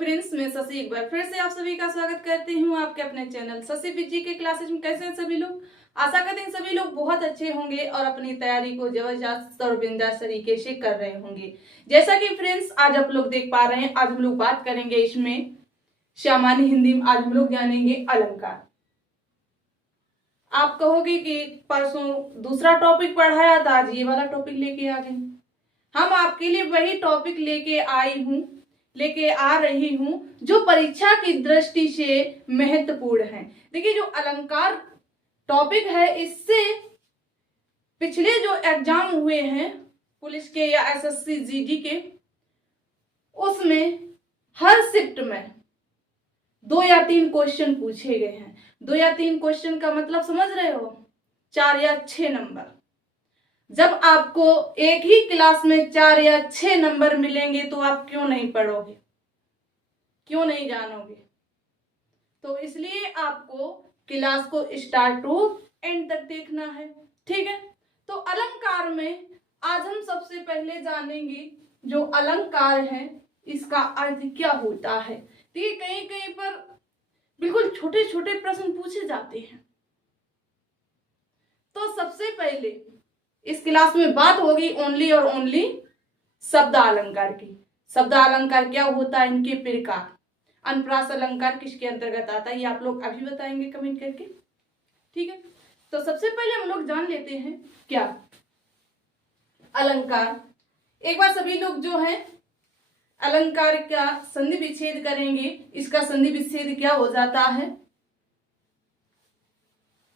Friends, मैं शशि एक बार फिर से आप सभी का स्वागत करती हूँ आपके अपने चैनल शशि पीजी के क्लासेस में। कैसे हैं सभी लोग? आशा करते हैं सभी लोग बहुत अच्छे होंगे और अपनी तैयारी को जबरदस्त और बिंदास तरीके से कर रहे होंगे। जैसा कि फ्रेंड्स आज आप लोग देख पा रहे हैं, आज हम लोग बात करेंगे इसमें सामान्य हिंदी में। आज हम लोग जानेंगे अलंकार। आप कहोगे कि परसों दूसरा टॉपिक पढ़ाया था, आज ये वाला टॉपिक लेके आ गए। हम आपके लिए वही टॉपिक लेके आ रही हूं जो परीक्षा की दृष्टि से महत्वपूर्ण है। देखिए, जो अलंकार टॉपिक है, इससे पिछले जो एग्जाम हुए हैं पुलिस के या एसएससी जीडी के, उसमें हर शिफ्ट में 2 या 3 क्वेश्चन पूछे गए हैं। 2 या 3 क्वेश्चन का मतलब समझ रहे हो? 4 या 6 नंबर। जब आपको एक ही क्लास में 4 या 6 नंबर मिलेंगे तो आप क्यों नहीं पढ़ोगे, क्यों नहीं जानोगे? तो इसलिए आपको क्लास को स्टार्ट टू एंड तक देखना है, ठीक है? तो अलंकार में आज हम सबसे पहले जानेंगे जो अलंकार है इसका अर्थ क्या होता है। देखिए, कहीं कहीं पर बिल्कुल छोटे छोटे प्रश्न पूछे जाते हैं। तो सबसे पहले इस क्लास में बात होगी ओनली और ओनली शब्द अलंकार की। शब्द अलंकार क्या होता है, इनके प्रकार। अनुप्रास अलंकार किसके अंतर्गत आता है, ये आप लोग अभी बताएंगे कमेंट करके, ठीक है? तो सबसे पहले हम लोग जान लेते हैं क्या अलंकार। एक बार सभी लोग जो है अलंकार का संधि विच्छेद करेंगे। इसका संधि विच्छेद क्या हो जाता है,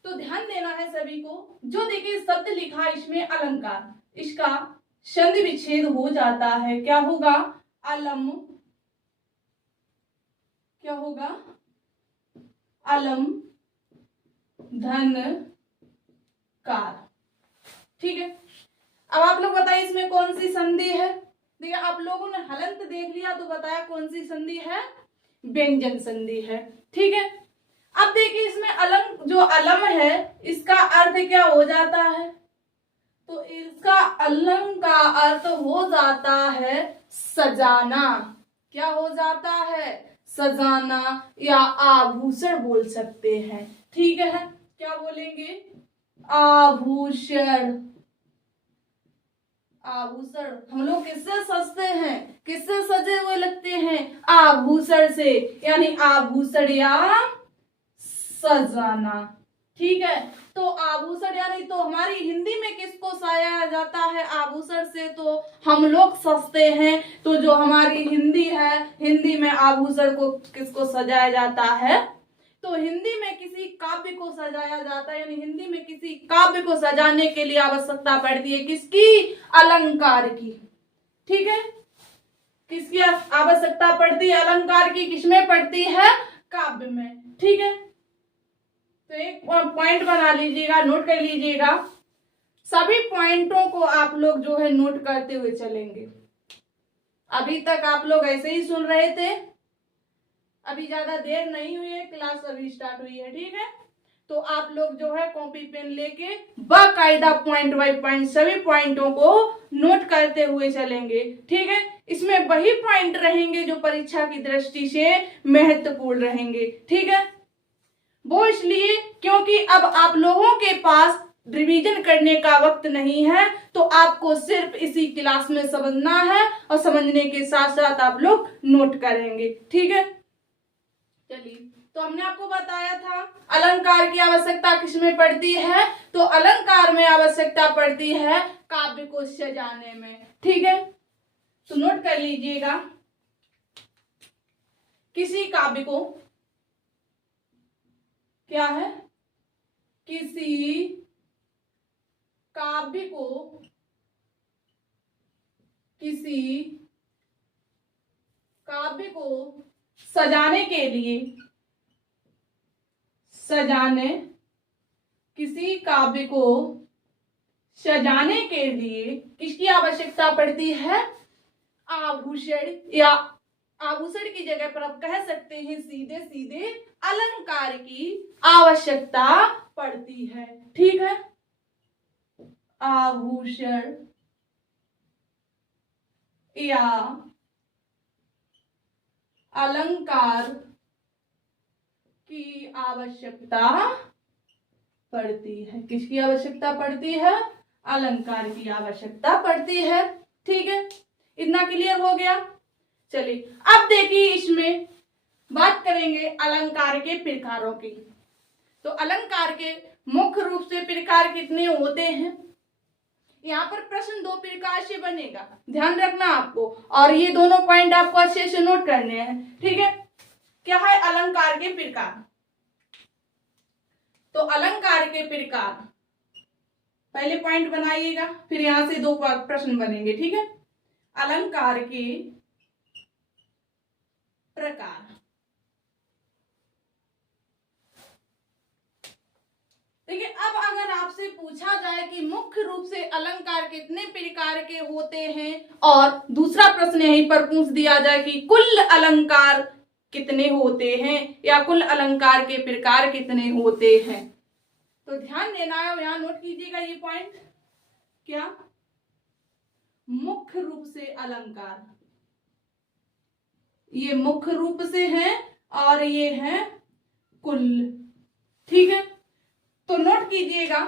तो ध्यान देना है सभी को। जो देखिए शब्द लिखा इसमें अलंकार, इसका संधि विच्छेद हो जाता है। क्या होगा? अलम। क्या होगा? अलम धन कार, ठीक है? अब आप लोग बताइए इसमें कौन सी संधि है। देखिए, आप लोगों ने हलंत देख लिया तो बताया कौन सी संधि है, व्यंजन संधि है, ठीक है? अब देखिए इसमें अलम, जो अलम है इसका अर्थ क्या हो जाता है, तो इसका अलम का अर्थ हो जाता है सजाना। क्या हो जाता है? सजाना या आभूषण बोल सकते हैं, ठीक है? क्या बोलेंगे? आभूषण। आभूषण हम लोग किससे सजते हैं, किससे सजे हुए लगते हैं? आभूषण से, यानी आभूषण या सजाना, ठीक है? तो आभूषण यानी, तो हमारी हिंदी में किसको सजाया जाता है आभूषण से? तो हम लोग सजते हैं। तो जो हमारी हिंदी है, हिंदी में आभूषण को किसको सजाया जाता है? तो हिंदी में किसी काव्य को सजाया जाता है, यानी हिंदी में किसी काव्य को सजाने के लिए आवश्यकता पड़ती है किसकी? अलंकार की, ठीक है? किसकी आवश्यकता पड़ती है? अलंकार की। किसमें पड़ती है? काव्य में, ठीक है? तो एक पॉइंट बना लीजिएगा, नोट कर लीजिएगा। सभी पॉइंटों को आप लोग जो है नोट करते हुए चलेंगे। अभी तक आप लोग ऐसे ही सुन रहे थे, अभी ज्यादा देर नहीं हुई है, क्लास अभी स्टार्ट हुई है, ठीक है? तो आप लोग जो है कॉपी पेन लेके बाकायदा पॉइंट बाय पॉइंट सभी पॉइंटों को नोट करते हुए चलेंगे, ठीक है? इसमें वही पॉइंट रहेंगे जो परीक्षा की दृष्टि से महत्वपूर्ण रहेंगे, ठीक है? वो इसलिए क्योंकि अब आप लोगों के पास रिवीजन करने का वक्त नहीं है, तो आपको सिर्फ इसी क्लास में समझना है और समझने के साथ साथ आप लोग नोट करेंगे, ठीक है? चलिए, तो हमने आपको बताया था अलंकार की आवश्यकता किसमें पड़ती है, तो अलंकार में आवश्यकता पड़ती है काव्य को सजाने में, ठीक है? तो नोट कर लीजिएगा, किसी काव्य को, क्या है? किसी काव्य को, किसी काव्य को सजाने के लिए, सजाने, किसी काव्य को सजाने के लिए किसकी आवश्यकता पड़ती है? आभूषण, या आभूषण की जगह पर आप कह सकते हैं सीधे सीधे अलंकार की आवश्यकता पड़ती है, ठीक है? आभूषण या अलंकार की आवश्यकता पड़ती है। किसकी आवश्यकता पड़ती है? अलंकार की आवश्यकता पड़ती है। ठीक है, इतना क्लियर हो गया। चलिए अब देखिए, इसमें बात करेंगे अलंकार के प्रकारों की। तो अलंकार के मुख्य रूप से प्रकार कितने होते हैं? यहाँ पर प्रश्न दो प्रकार से बनेगा, ध्यान रखना आपको, और ये दोनों पॉइंट आपको अच्छे से नोट करने हैं। ठीक है, क्या है अलंकार के प्रकार? तो अलंकार के प्रकार, पहले पॉइंट बनाइएगा, फिर यहां से दो प्रश्न बनेंगे। ठीक है, अलंकार के प्रकार। देखिए, अब अगर आपसे पूछा जाए कि मुख्य रूप से अलंकार कितने प्रकार के होते हैं, और दूसरा प्रश्न यहीं पर पूछ दिया जाए कि कुल अलंकार कितने होते हैं, या कुल अलंकार के प्रकार कितने होते हैं, तो ध्यान देना है, यहां नोट कीजिएगा ये पॉइंट। क्या? मुख्य रूप से अलंकार, ये मुख्य रूप से है और ये है कुल। ठीक है, तो नोट कीजिएगा,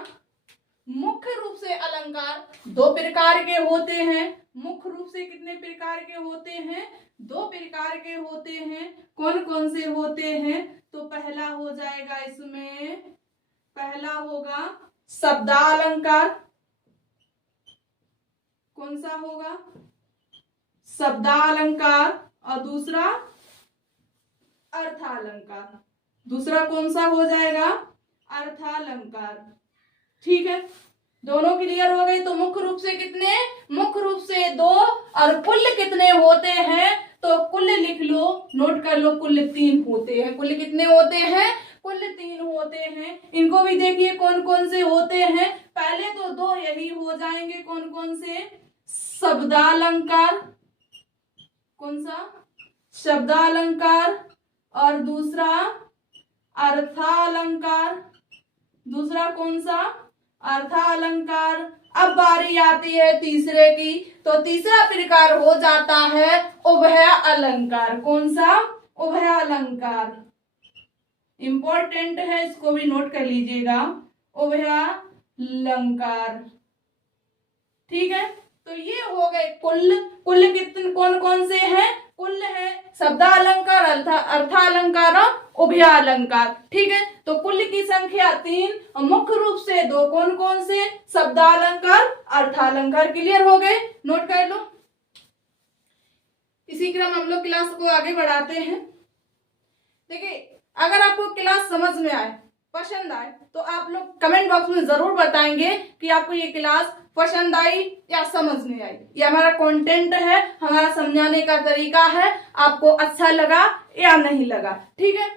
मुख्य रूप से अलंकार दो प्रकार के होते हैं। मुख्य रूप से कितने प्रकार के होते हैं? दो प्रकार के होते हैं। कौन कौन से होते हैं? तो पहला हो जाएगा इसमें, पहला होगा शब्दालंकार। कौन सा होगा? शब्दालंकार। और दूसरा अर्थालंकार। दूसरा कौन सा हो जाएगा? अर्थालंकार। ठीक है, दोनों क्लियर हो गए। तो मुख्य रूप से कितने? मुख्य रूप से दो, और कुल कितने होते हैं? तो कुल लिख लो, नोट कर लो, कुल 3 होते हैं। कुल कितने होते हैं? कुल 3 होते हैं। इनको भी देखिए कौन कौन से होते हैं। पहले तो दो यही हो जाएंगे, कौन कौन से? शब्दालंकार। कौन सा? शब्दालंकार। और दूसरा अर्थालंकार। दूसरा कौन सा? अर्थालंकार। अब बारी आती है तीसरे की, तो तीसरा प्रकार हो जाता है उभय अलंकार। कौन सा? उभय अलंकार। इंपॉर्टेंट है, इसको भी नोट कर लीजिएगा, उभय अलंकार। ठीक है, तो ये हो गए कुल। कुल कितने, कौन कौन से हैं? कुल है शब्दालंकार, अर्थालंकार और उभयालंकार। ठीक है, तो कुल की संख्या 3 और मुख्य रूप से दो। कौन कौन से? शब्दालंकार, अर्थालंकार। क्लियर हो गए, नोट कर लो। इसी क्रम हम लोग क्लास को आगे बढ़ाते हैं। देखिए, अगर आपको क्लास समझ में आए, पसंद आए, तो आप लोग कमेंट बॉक्स में जरूर बताएंगे कि आपको ये क्लास पसंद आई या समझ में आई। ये हमारा कंटेंट है, हमारा समझाने का तरीका है, आपको अच्छा लगा या नहीं लगा। ठीक है,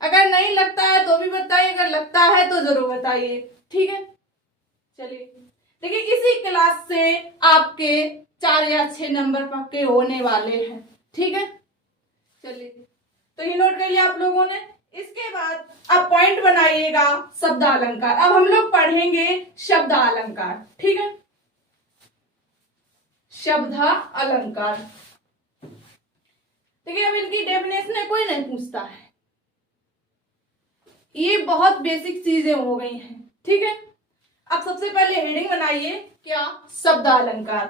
अगर नहीं लगता है तो भी बताइए, अगर लगता है तो जरूर बताइए। ठीक है, चलिए देखिए, इसी क्लास से आपके 4 या 6 नंबर पक्के होने वाले हैं। ठीक है, चलिए, तो ये नोट कर लिया आप लोगों ने। इसके बाद अब पॉइंट बनाइएगा शब्दालंकार। अब हम लोग पढ़ेंगे शब्दालंकार। ठीक है, शब्दालंकार। देखिए, अब इनकी डेफिनेशन कोई नहीं पूछता है, ये बहुत बेसिक चीजें हो गई हैं। ठीक है, अब सबसे पहले हेडिंग बनाइए, क्या? शब्दालंकार।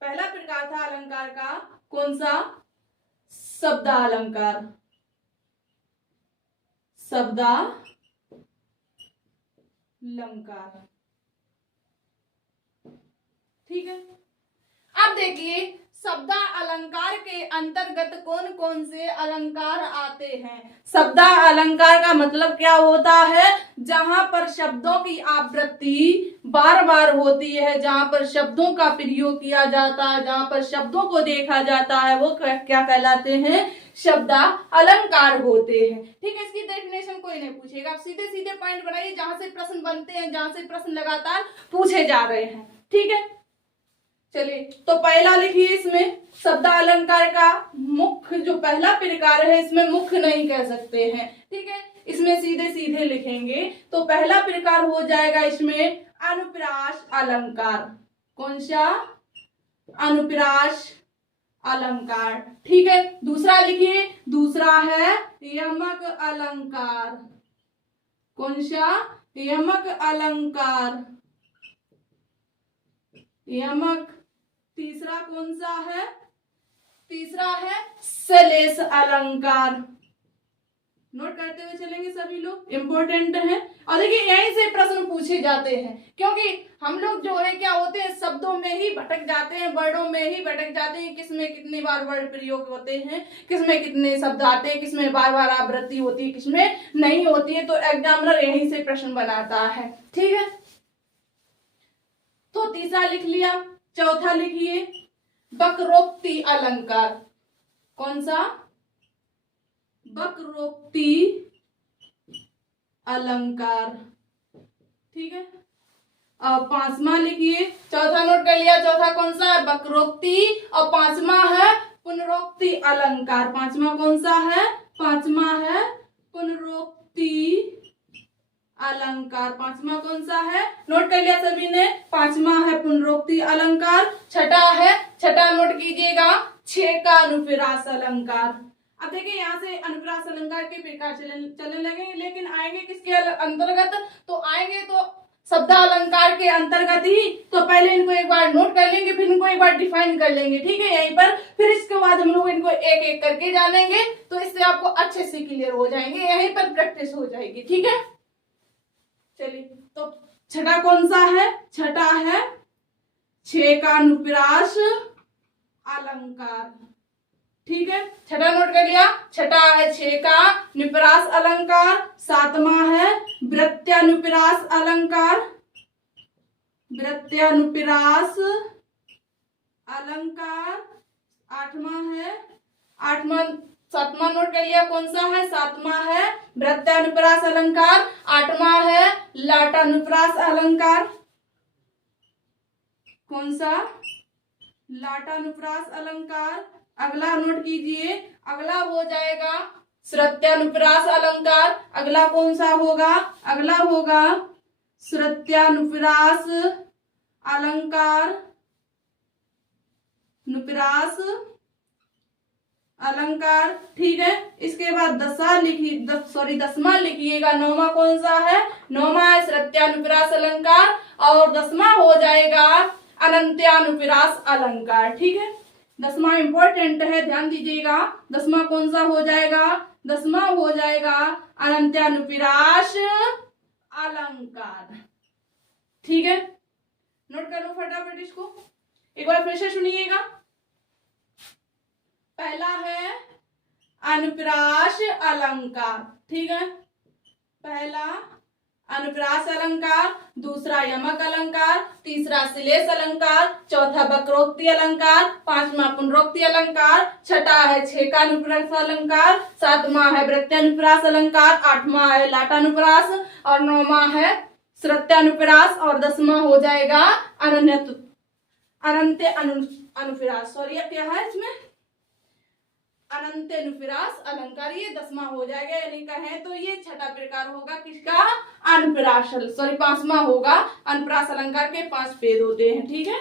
पहला प्रकार था अलंकार का, कौन सा? शब्दालंकार। शब्दालंकार। ठीक है, अब देखिए शब्दा अलंकार के अंतर्गत कौन कौन से अलंकार आते हैं। शब्दा अलंकार का मतलब क्या होता है? जहां पर शब्दों की आवृत्ति बार बार होती है, जहां पर शब्दों का प्रयोग किया जाता है, जहां पर शब्दों को देखा जाता है, वो क्या कहलाते हैं? शब्दा अलंकार होते हैं। ठीक है, इसकी डेफिनेशन कोई नहीं पूछेगा, आप सीधे सीधे पॉइंट बनाइए जहां से प्रश्न बनते हैं, जहां से प्रश्न लगातार पूछे जा रहे हैं। ठीक है, चलिए, तो पहला लिखिए इसमें शब्दालंकार का मुख्य, जो पहला प्रकार है इसमें मुख्य नहीं कह सकते हैं। ठीक है, इसमें सीधे सीधे लिखेंगे, तो पहला प्रकार हो जाएगा इसमें अनुप्रास अलंकार। कौन सा? अनुप्रास अलंकार। ठीक है, दूसरा लिखिए, दूसरा है यमक अलंकार। कौन सा? यमक अलंकार, यमक। तीसरा कौन सा है? तीसरा है श्लेष अलंकार। नोट करते हुए चलेंगे सभी लोग, इंपॉर्टेंट है। और देखिए यहीं से प्रश्न पूछे जाते हैं, क्योंकि हम लोग जो है क्या होते हैं, शब्दों में ही भटक जाते हैं, वर्डों में ही भटक जाते हैं, किसमें कितनी बार वर्ड प्रयोग होते हैं, किसमें कितने शब्द आते हैं, किसमें बार बार आवृत्ति होती है, किसमें नहीं होती है। तो एग्जामिनर यहीं से प्रश्न बनाता है। ठीक है, तो तीसरा लिख लिया। चौथा लिखिए वक्रोक्ति अलंकार। कौन सा? वक्रोक्ति अलंकार। ठीक है, अब पांचवा लिखिए। चौथा नोट कर लिया, चौथा कौन सा है? वक्रोक्ति, और पांचवा है पुनरोक्ति अलंकार। पांचवा कौन सा है? पांचवा है पुनरोक्ति अलंकार। पांचवा कौन सा है? नोट कर लिया सभी ने, पांचवा है पुनरोक्ति अलंकार। छठा नोट कीजिएगा, छेका अनुप्रास अलंकार। अब देखिए यहाँ से अनुप्रास अलंकार के प्रकार चलने लगेंगे, लेकिन आएंगे किसके अंतर्गत? तो आएंगे तो शब्द अलंकार के अंतर्गत ही। तो पहले इनको एक बार नोट कर लेंगे, फिर इनको एक बार डिफाइन कर लेंगे। ठीक है, यहीं पर फिर इसके बाद हम लोग इनको एक एक करके जानेंगे, तो इससे आपको अच्छे से क्लियर हो जाएंगे, यहीं पर प्रैक्टिस हो जाएगी। ठीक है, चलिए तो छठा कौन सा है? छठा है छेकानुप्रास अलंकार। ठीक है, छठा नोट कर लिया, छठा है छेकानुप्रास अलंकार। सातवां है वृत्यानुप्रास अलंकार, वृत्यानुप्रास अलंकार। सातवां नोट कर लिया, कौन सा है? सातवां है वृत्यानुप्रास अलंकार। आठवां है लाटानुप्रास अलंकार। कौन सा? लाटानुप्रास अलंकार। अगला नोट कीजिए, अगला हो जाएगा श्रुत्यानुप्रास अलंकार। अगला कौन सा होगा? अगला होगा श्रुत्यानुप्रास अलंकार, नुप्रास अलंकार। ठीक है, इसके बाद दसवां लिखिएगा। नौवां कौन सा है? नौवां है श्रुत्यानुप्रास अलंकार, और दसवां हो जाएगा अनंत्यानुप्रास अलंकार। ठीक है, दसवां इंपॉर्टेंट है, ध्यान दीजिएगा। दसवां कौन सा हो जाएगा? दसवां हो जाएगा अनंत्यानुप्रास अलंकार। ठीक है, नोट कर लो फटाफट इसको, एक बार फिर से सुनिएगा। पहला है अनुप्रास अलंकार। ठीक है, पहला अनुप्रास अलंकार, दूसरा यमक अलंकार, तीसरा श्लेष अलंकार, चौथा वक्रोक्ति अलंकार, पांचवा पुनरोक्ति अलंकार, छठा है छेकानुप्रास अलंकार, सातवां है वृत्यानुप्रास अलंकार, आठवां है लाटानुप्रास, और नौवां है श्रुत्यानुप्रास, और दसवां हो जाएगा अनंत्य अनुप्रास। सॉरी क्या है इसमें? अनंत्यानुप्रास अलंकार। ये दसवां हो जाएगा, यानी कहें तो ये छठा प्रकार होगा किसका? अनुप्रास। सॉरी, पांचवा होगा। अनुप्रास अलंकार के 5 भेद होते हैं। ठीक है,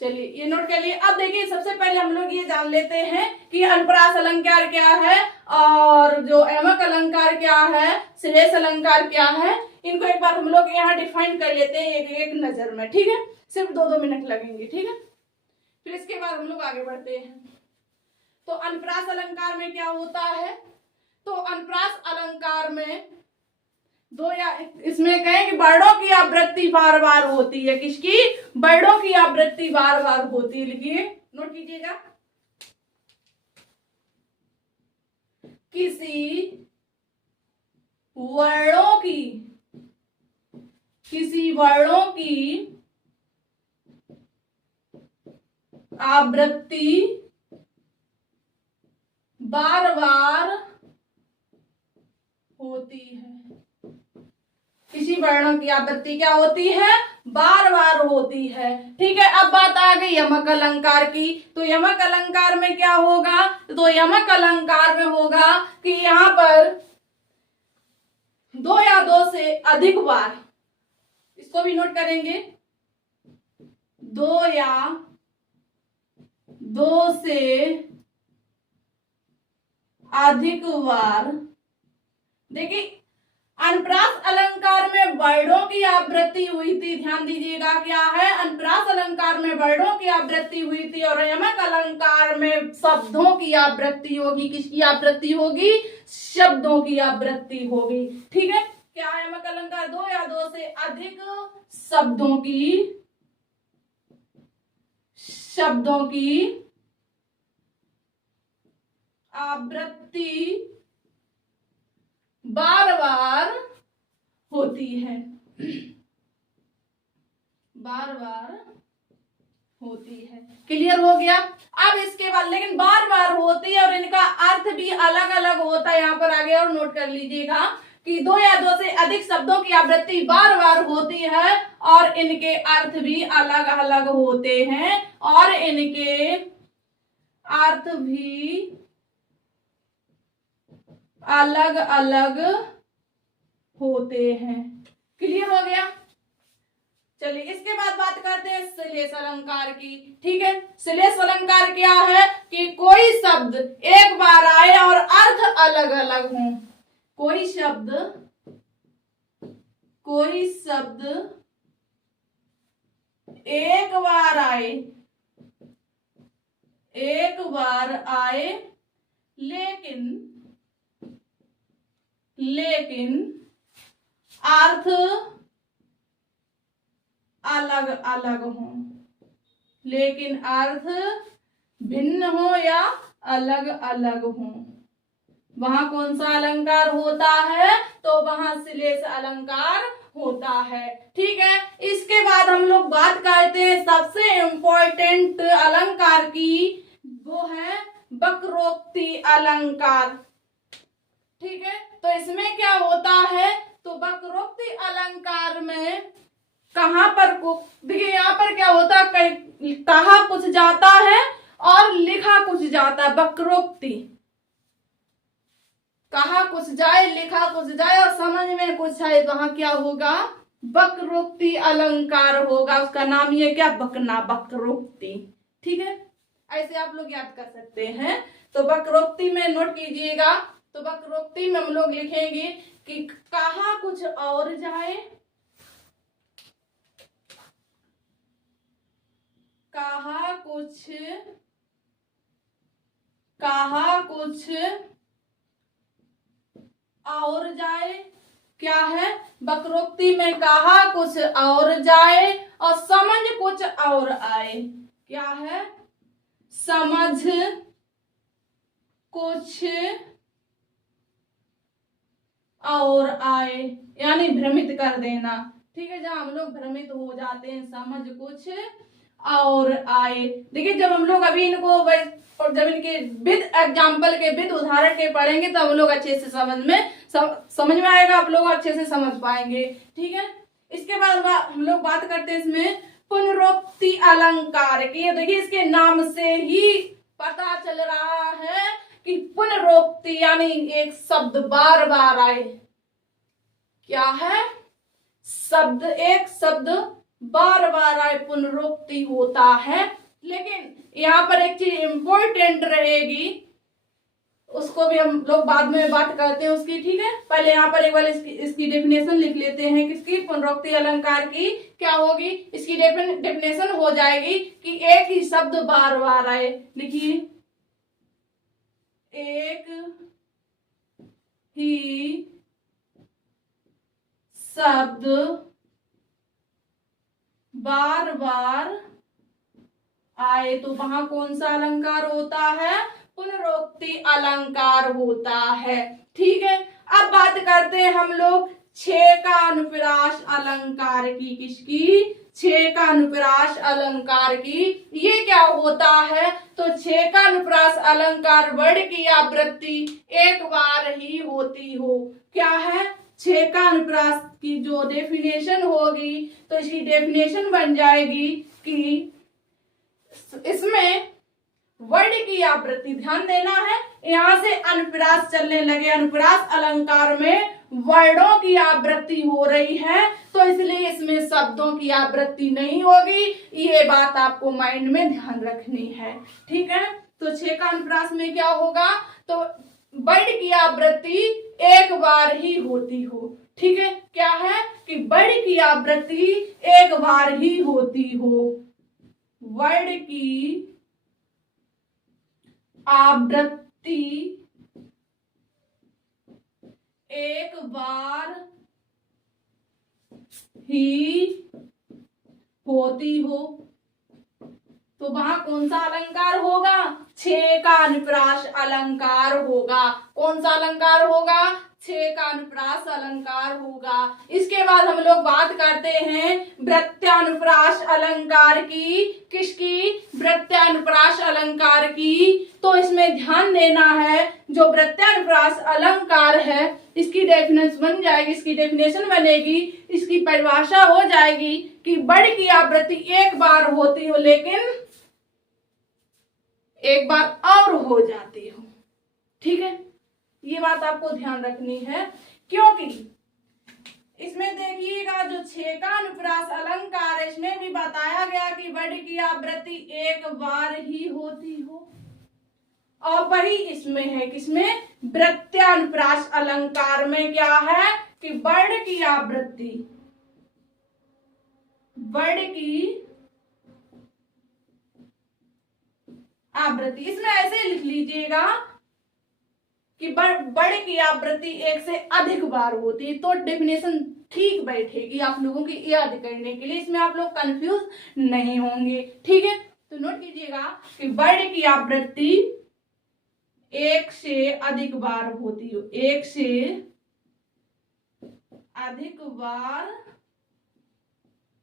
चलिए ये नोट कर लिए। अब देखिए सबसे पहले हम लोग ये जान लेते हैं कि अनुप्रास अलंकार क्या है, और जो यमक अलंकार क्या है, श्लेष अलंकार क्या है। इनको एक बार हम लोग यहाँ डिफाइन कर लेते हैं एक एक नजर में। ठीक है, सिर्फ 2-2 मिनट लगेंगे। ठीक है, फिर इसके बाद हम लोग आगे बढ़ते हैं। तो अनुप्रास अलंकार में क्या होता है? तो अनुप्रास अलंकार में दो, या इसमें कहें कि वर्णों की आवृत्ति बार बार होती है। किसकी? वर्णों की आवृत्ति बार बार होती है। लिखिए, नोट कीजिएगा। किसी वर्णों की आवृत्ति बार बार होती है। किसी वर्णों की आवृत्ति क्या होती है? बार बार होती है। ठीक है, अब बात आ गई यमक अलंकार की। तो यमक अलंकार में क्या होगा? तो यमक अलंकार में होगा कि यहाँ पर 2 या 2 से अधिक बार, इसको भी नोट करेंगे, 2 या 2 से अधिक बार। देखिए अनुप्रास अलंकार में वर्णों की आवृत्ति हुई थी, ध्यान दीजिएगा क्या है, अनुप्रास अलंकार में वर्णों की आवृत्ति हुई थी और यमक अलंकार में शब्दों की आवृत्ति होगी। किसकी आवृत्ति होगी? शब्दों की आवृत्ति होगी। ठीक है, क्या है यमक अलंकार? 2 या 2 से अधिक शब्दों की आवृत्ति बार बार होती है, बार बार होती है। क्लियर हो गया? अब इसके बाद लेकिन बार बार होती है और इनका अर्थ भी अलग अलग होता है। यहाँ पर आगे और नोट कर लीजिएगा कि 2 या 2 से अधिक शब्दों की आवृत्ति बार बार होती है और इनके अर्थ भी अलग अलग होते हैं और इनके अर्थ भी अलग अलग होते हैं। क्लियर हो गया? चलिए इसके बाद बात करते हैं श्लेष अलंकार की। ठीक है, श्लेष अलंकार क्या है कि कोई शब्द एक बार आए और अर्थ अलग अलग हों। कोई शब्द एक बार आए लेकिन अर्थ अलग अलग हो, लेकिन अर्थ भिन्न हो या अलग अलग हो, वहां कौन सा अलंकार होता है? तो वहां श्लेष अलंकार होता है। ठीक है, इसके बाद हम लोग बात करते हैं सबसे इंपॉर्टेंट अलंकार की, वो है वक्रोक्ति अलंकार। ठीक है, तो इसमें क्या होता है? तो वक्रोक्ति अलंकार में कहां पर को देखिए, यहाँ पर क्या होता है, कहा कुछ जाता है और लिखा कुछ जाता है। वक्रोक्ति, कहा कुछ जाए, लिखा कुछ जाए और समझ में कुछ आए, वहां क्या होगा? वक्रोक्ति अलंकार होगा। उसका नाम ये क्या? वक्रोक्ति। ठीक है, ऐसे आप लोग याद कर सकते हैं। तो वक्रोक्ति में नोट कीजिएगा। तो वक्रोक्ति में हम लोग लिखेंगे कि कहा कुछ और जाए, कहा कुछ और जाए। क्या है? वक्रोक्ति में कहा कुछ और जाए और समझ कुछ और आए। क्या है? समझ कुछ और आए, यानी भ्रमित कर देना। ठीक है, जहां हम लोग भ्रमित हो जाते हैं, समझ कुछ और आए। देखिए जब हम लोग अभी इनको जब इनके विद एग्जाम्पल के विद उदाहरण के पढ़ेंगे तो हम लोग अच्छे से समझ में आएगा, आप लोग अच्छे से समझ पाएंगे। ठीक है, इसके बाद हम लोग बात करते हैं इसमें पुनरोक्ति अलंकार की। देखिए इसके नाम से ही पता चल रहा है कि पुनरोक्ति यानी एक शब्द बार बार आए। क्या है? एक शब्द बार बार आए, पुनरोक्ति होता है। लेकिन यहाँ पर एक चीज इंपॉर्टेंट रहेगी, उसको भी हम लोग बाद में बात करते हैं उसकी। ठीक है, पहले यहाँ पर एक बार इसकी डेफिनेशन लिख लेते हैं। किसकी? पुनरोक्ति अलंकार की क्या होगी? इसकी डेफिनेशन हो जाएगी कि एक ही शब्द बार बार आए। लिखिए, एक ही शब्द बार बार आए तो वहां कौन सा अलंकार होता है? पुनरोक्ति अलंकार होता है। ठीक है, अब बात करते हैं हम लोग 6 का अनुप्रास अलंकार की। किसकी? 6 का अनुप्रास अलंकार की। ये क्या होता है? तो 6 का अनुप्रास अलंकार वर्ड की आवृत्ति एक बार ही होती हो। क्या है? 6 का अनुप्रास की जो डेफिनेशन होगी, तो इसकी डेफिनेशन बन जाएगी कि इसमें वर्ड की की आवृत्ति, ध्यान देना है, यहाँ से अनुप्रास चलने लगे। अनुप्रास अलंकार में वर्णों की आवृत्ति हो रही है, तो इसलिए इसमें शब्दों की आवृत्ति नहीं होगी। ये बात आपको माइंड में ध्यान रखनी है, ठीक है। तो 6 का अनुप्रास में क्या होगा, तो वर्ड की आवृत्ति एक बार ही होती हो, ठीक है। क्या है कि वर्ड की आवृत्ति एक बार ही होती हो, वर्ड की आवृत्ति एक बार ही होती हो, तो वहां कौन सा अलंकार होगा, 6 का अनुप्रास अलंकार होगा। कौन सा अलंकार होगा, 6 का अनुप्रास अलंकार होगा। इसके बाद हम लोग बात करते हैं वृत्यानुप्रास अलंकार की। किसकी, वृत्यानुप्रास अलंकार की। तो इसमें ध्यान देना है, जो वृत्यानुप्रास अलंकार है इसकी डेफिनेशन बन जाएगी, इसकी डेफिनेशन बनेगी, इसकी परिभाषा हो जाएगी कि वर्ड की आवृत्ति एक बार होती हो लेकिन एक बार और हो जाती हो, ठीक है। ये बात आपको ध्यान रखनी है, क्योंकि इसमें देखिएगा जो 6 का अनुप्रास अलंकार है, इसमें भी बताया गया कि वर्ड की आवृत्ति एक बार ही होती हो, और वही इसमें है, किसमें, वृत्यानुप्रास अलंकार में क्या है कि वर्ड की आवृत्ति, वर्ड की आवृत्ति, इसमें ऐसे लिख लीजिएगा कि वर्ड की आवृत्ति एक से अधिक बार होती है, तो डेफिनेशन ठीक बैठेगी आप लोगों की याद करने के लिए, इसमें आप लोग कंफ्यूज नहीं होंगे, ठीक है। तो नोट कीजिएगा कि वर्ड की आवृत्ति एक से अधिक बार होती हो, एक से अधिक बार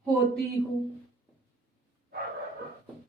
होती हो,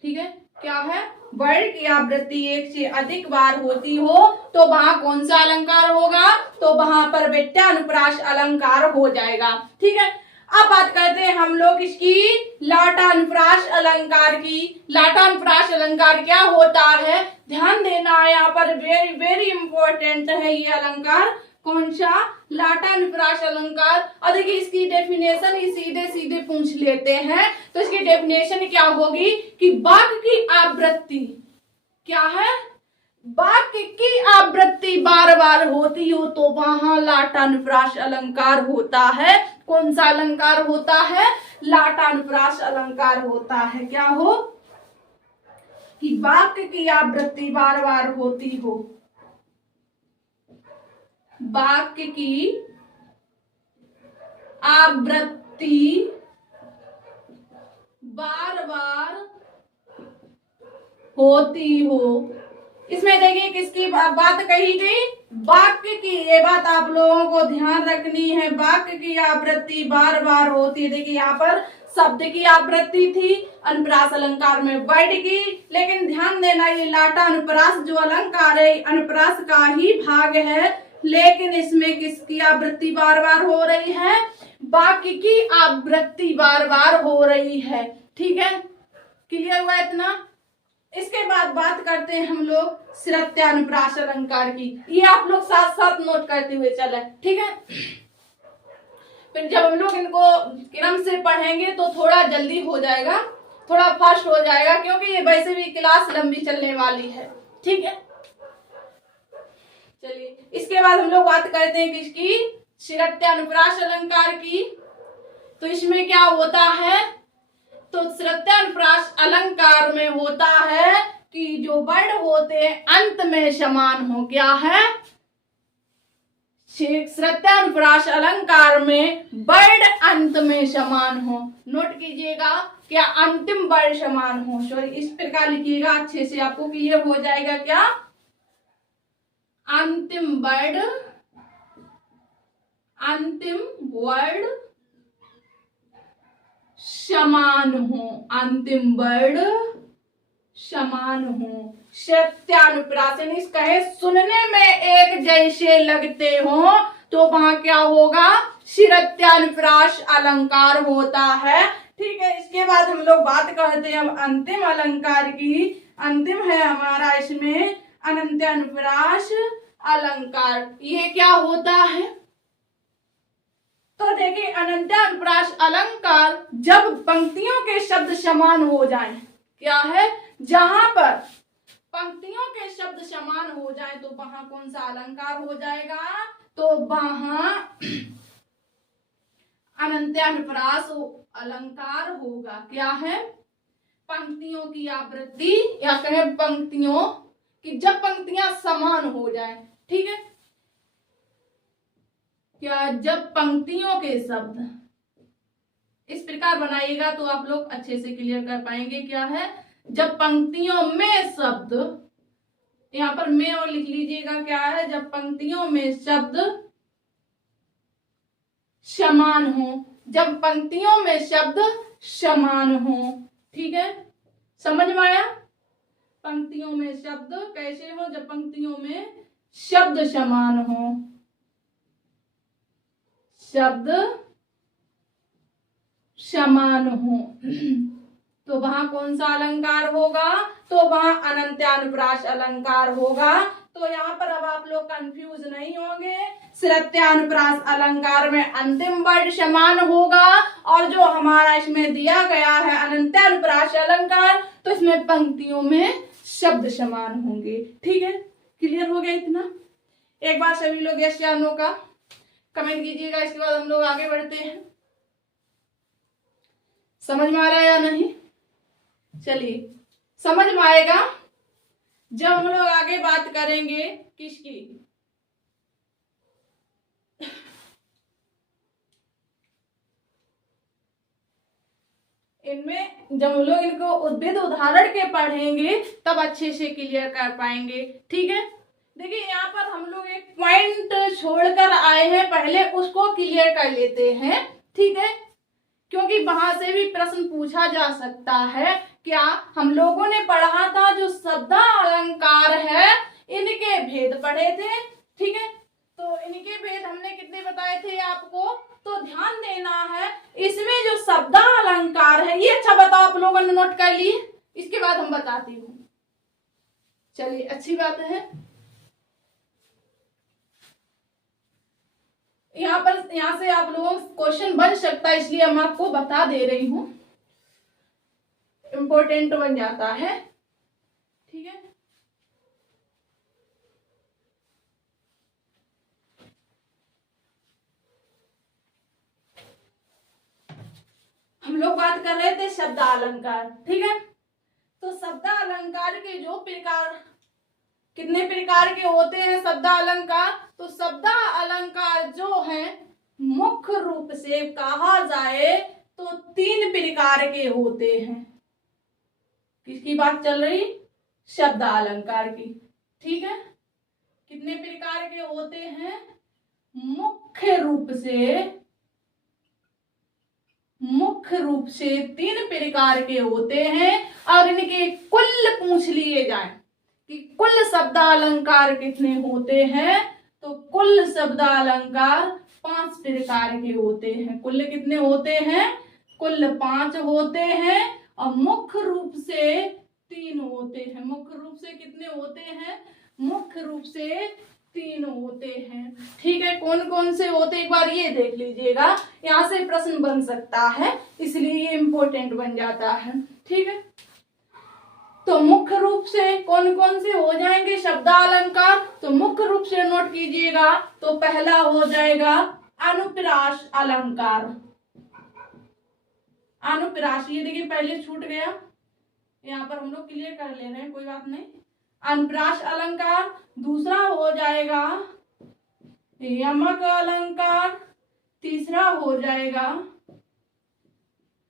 ठीक है। क्या है, वर्ड की आवृत्ति एक से अधिक बार होती हो, तो वहां कौन सा अलंकार होगा, तो वहां पर वृत्यानुप्रास अलंकार हो जाएगा, ठीक है। अब बात करते हैं हम लोग इसकी लाटानुप्रास अलंकार की। लाटानुप्रास अलंकार क्या होता है, ध्यान देना है, यहाँ पर वेरी वेरी इंपॉर्टेंट है ये अलंकार। कौन सा, लाटानुप्रास अलंकार। और देखिए इसकी डेफिनेशन ही सीधे सीधे पूछ लेते हैं, तो इसकी डेफिनेशन क्या होगी कि वाक्य की आवृत्ति, क्या है, वाक्य की आवृत्ति बार बार होती हो तो वहां लाटानुप्रास अलंकार होता है। कौन सा अलंकार होता है, लाटानुप्रास अलंकार होता है। क्या हो कि वाक्य की आवृत्ति बार बार होती हो, वाक्य की आवृत्ति बार बार होती हो। इसमें देखिए किसकी बात कही गई, वाक्य की, ये बात आप लोगों को ध्यान रखनी है, वाक्य की आवृत्ति बार बार होती है। देखिए यहाँ पर शब्द की आवृत्ति थी अनुप्रास अलंकार में वर्ड की, लेकिन ध्यान देना ये लाटा अनुप्रास जो अलंकार है अनुप्रास का ही भाग है, लेकिन इसमें किसकी आवृत्ति बार बार हो रही है, वाक्य की आवृत्ति बार बार हो रही है, ठीक है। क्लियर हुआ इतना। इसके बाद बात करते हैं हम लोग श्रुत्यानुप्रास अलंकार की। ये आप लोग साथ साथ नोट करते हुए चले, ठीक है। फिर जब हम लोग इनको क्रम से पढ़ेंगे तो थोड़ा जल्दी हो जाएगा, थोड़ा फास्ट हो जाएगा, क्योंकि ये वैसे भी क्लास लंबी चलने वाली है, ठीक है। चलिए इसके बाद हम लोग बात करते हैं किसकी, श्रुत्यानुप्रास अलंकार की। तो इसमें क्या होता है, तो श्रुत्यानुप्रास अलंकार में होता है कि जो वर्ड होते हैं अंत में समान हो। क्या है, श्रुत्यानुप्रास अलंकार में वर्ड अंत में समान हो। नोट कीजिएगा, क्या अंतिम वर्ड समान हो, सॉरी इस प्रकार लिखिएगा अच्छे से, आपको क्लियर हो जाएगा। क्या, अंतिम वर्ड समान हो, अंतिम वर्ड समान हो। श्रुत्यानुप्रास कहे सुनने में एक जैसे लगते हो तो वहां क्या होगा, श्रुत्यानुप्रास अलंकार होता है, ठीक है। इसके बाद हम लोग बात करते हैं अब अंतिम अलंकार की। अंतिम है हमारा इसमें अनंत्यानुप्रास अलंकार। ये क्या होता है? तो देखिए, अनंत्यानुप्रास अलंकार जब पंक्तियों के शब्द समान हो जाएं, क्या है, जहां पर पंक्तियों के शब्द समान हो जाएं तो वहां कौन सा अलंकार हो जाएगा? तो वहां अनंत्यानुप्रास अलंकार होगा। क्या है? पंक्तियों की आवृत्ति या कहें पंक्तियों की, जब पंक्तियां समान हो जाएं, ठीक है, क्या, जब पंक्तियों के शब्द इस प्रकार बनाइएगा तो आप लोग अच्छे से क्लियर कर पाएंगे। क्या है? जब पंक्तियों में शब्द, यहां पर में और लिख लीजिएगा, क्या है, जब पंक्तियों में शब्द समान हो, जब पंक्तियों में शब्द समान हो, ठीक है, समझ में आया? पंक्तियों में शब्द कैसे हो? जब पंक्तियों में शब्द समान हो, शब्द समान हो, तो वहां कौन सा अलंकार होगा? तो वहां अनंत्यानुप्रास अलंकार होगा। तो यहाँ पर अब आप लोग कंफ्यूज नहीं होंगे। श्रुत्यानुप्रास अलंकार में अंतिम वर्ड समान होगा, और जो हमारा इसमें दिया गया है अनंत्यानुप्रास अलंकार, तो इसमें पंक्तियों में शब्द समान होंगे। ठीक है, क्लियर हो गया इतना? एक बार सभी लोग यस या नो का कमेंट कीजिएगा, इसके बाद हम लोग आगे बढ़ते हैं। समझ में आ रहा है या नहीं? चलिए, समझ में आएगा जब हम लोग आगे बात करेंगे किसकी, इनमें जब हम लोग इनको उद्भिद उदाहरण के पढ़ेंगे तब अच्छे से क्लियर कर पाएंगे। ठीक है, देखिए यहाँ पर हम लोग एक पॉइंट छोड़कर आए हैं, पहले उसको क्लियर कर लेते हैं। ठीक है, क्योंकि वहां से भी प्रश्न पूछा जा सकता है। क्या हम लोगों ने पढ़ा था जो शब्दालंकार है, इनके भेद पढ़े थे। ठीक है, तो इनके भेद हमने कितने बताए थे आपको? तो ध्यान देना है, इसमें जो शब्दालंकार है, ये अच्छा बताओ आप लोगों ने नोट कर लिए? इसके बाद हम बताती हूँ। चलिए, अच्छी बात है। यहाँ से आप लोगों क्वेश्चन बन सकता है, इसलिए हम आपको बता दे रही हूं, इंपॉर्टेंट बन जाता है। ठीक है, हम लोग बात कर रहे थे शब्दालंकार। ठीक है, तो शब्दालंकार के जो प्रकार, कितने प्रकार के होते हैं शब्दालंकार? तो शब्दालंकार जो है मुख्य रूप से कहा जाए तो 3 प्रकार के होते हैं। किसकी बात चल रही? शब्दालंकार की। ठीक है, कितने प्रकार के होते हैं? मुख्य रूप से 3 प्रकार के होते हैं। और इनके कुल पूछ लिए जाए कि कुल शब्दालंकार कितने होते हैं, तो कुल शब्दालंकार 5 प्रकार के होते हैं। कुल कितने होते हैं? कुल 5 होते हैं, और मुख्य रूप से 3 होते हैं। मुख्य रूप से कितने होते हैं? मुख्य रूप से 3 होते हैं। ठीक है, कौन कौन से होते हैं एक बार ये देख लीजिएगा, यहाँ से प्रश्न बन सकता है, इसलिए ये इंपॉर्टेंट बन जाता है। ठीक है, तो मुख्य रूप से कौन कौन से हो जाएंगे शब्दालंकार? तो मुख्य रूप से नोट कीजिएगा, तो पहला हो जाएगा अनुप्रास अलंकार। अनुप्रास, ये देखिए पहले छूट गया, यहाँ पर हम लोग क्लियर कर ले रहे हैं, कोई बात नहीं। अनुप्रास अलंकार। दूसरा हो जाएगा यमक अलंकार। तीसरा हो जाएगा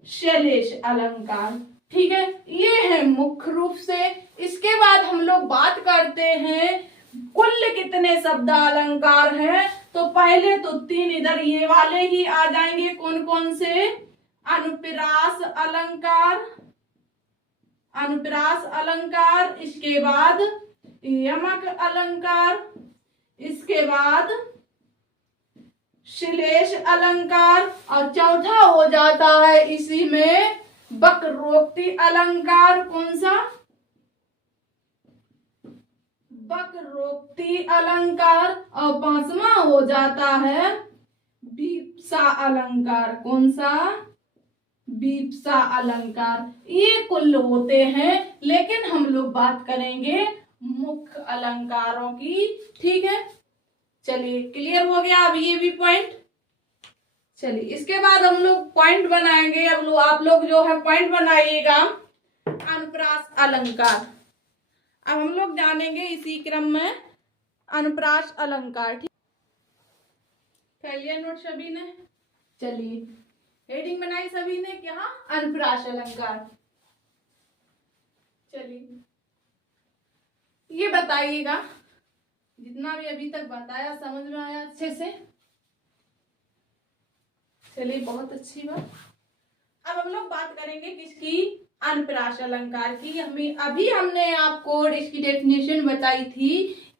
शैलेश अलंकार। ठीक है, ये है मुख्य रूप से। इसके बाद हम लोग बात करते हैं कुल कितने शब्दालंकार हैं। तो पहले तो 3 इधर ये वाले ही आ जाएंगे, कौन कौन से? अनुप्रास अलंकार, अनुप्रास अलंकार, इसके बाद यमक अलंकार, इसके बाद श्लेष अलंकार, और चौथा हो जाता है इसी में वक्रोक्ति अलंकार। कौन सा? वक्रोक्ति अलंकार, और पांचवा हो जाता है वीप्सा अलंकार। कौन सा? वीप्सा अलंकार। ये कुल होते हैं, लेकिन हम लोग बात करेंगे मुख्य अलंकारों की। ठीक है, चलिए क्लियर हो गया अब ये भी पॉइंट। चलिए इसके बाद हम लोग पॉइंट बनाएंगे। अब आप लोग जो है पॉइंट बनाइएगा अनुप्रास अलंकार। अब हम लोग जानेंगे इसी क्रम में अनुप्रास अलंकार। ठीक, फैलियर नोट सभी ने? चलिए हेडिंग बनाई सभी ने, क्या? अनुप्रास अलंकार। चलिए ये बताइएगा, जितना भी अभी तक बताया समझ में आया अच्छे से? चलिए बहुत अच्छी बात। अब हम लोग बात करेंगे किसकी? अनुप्रास अलंकार की। हमने आपको इसकी डेफिनेशन बताई थी,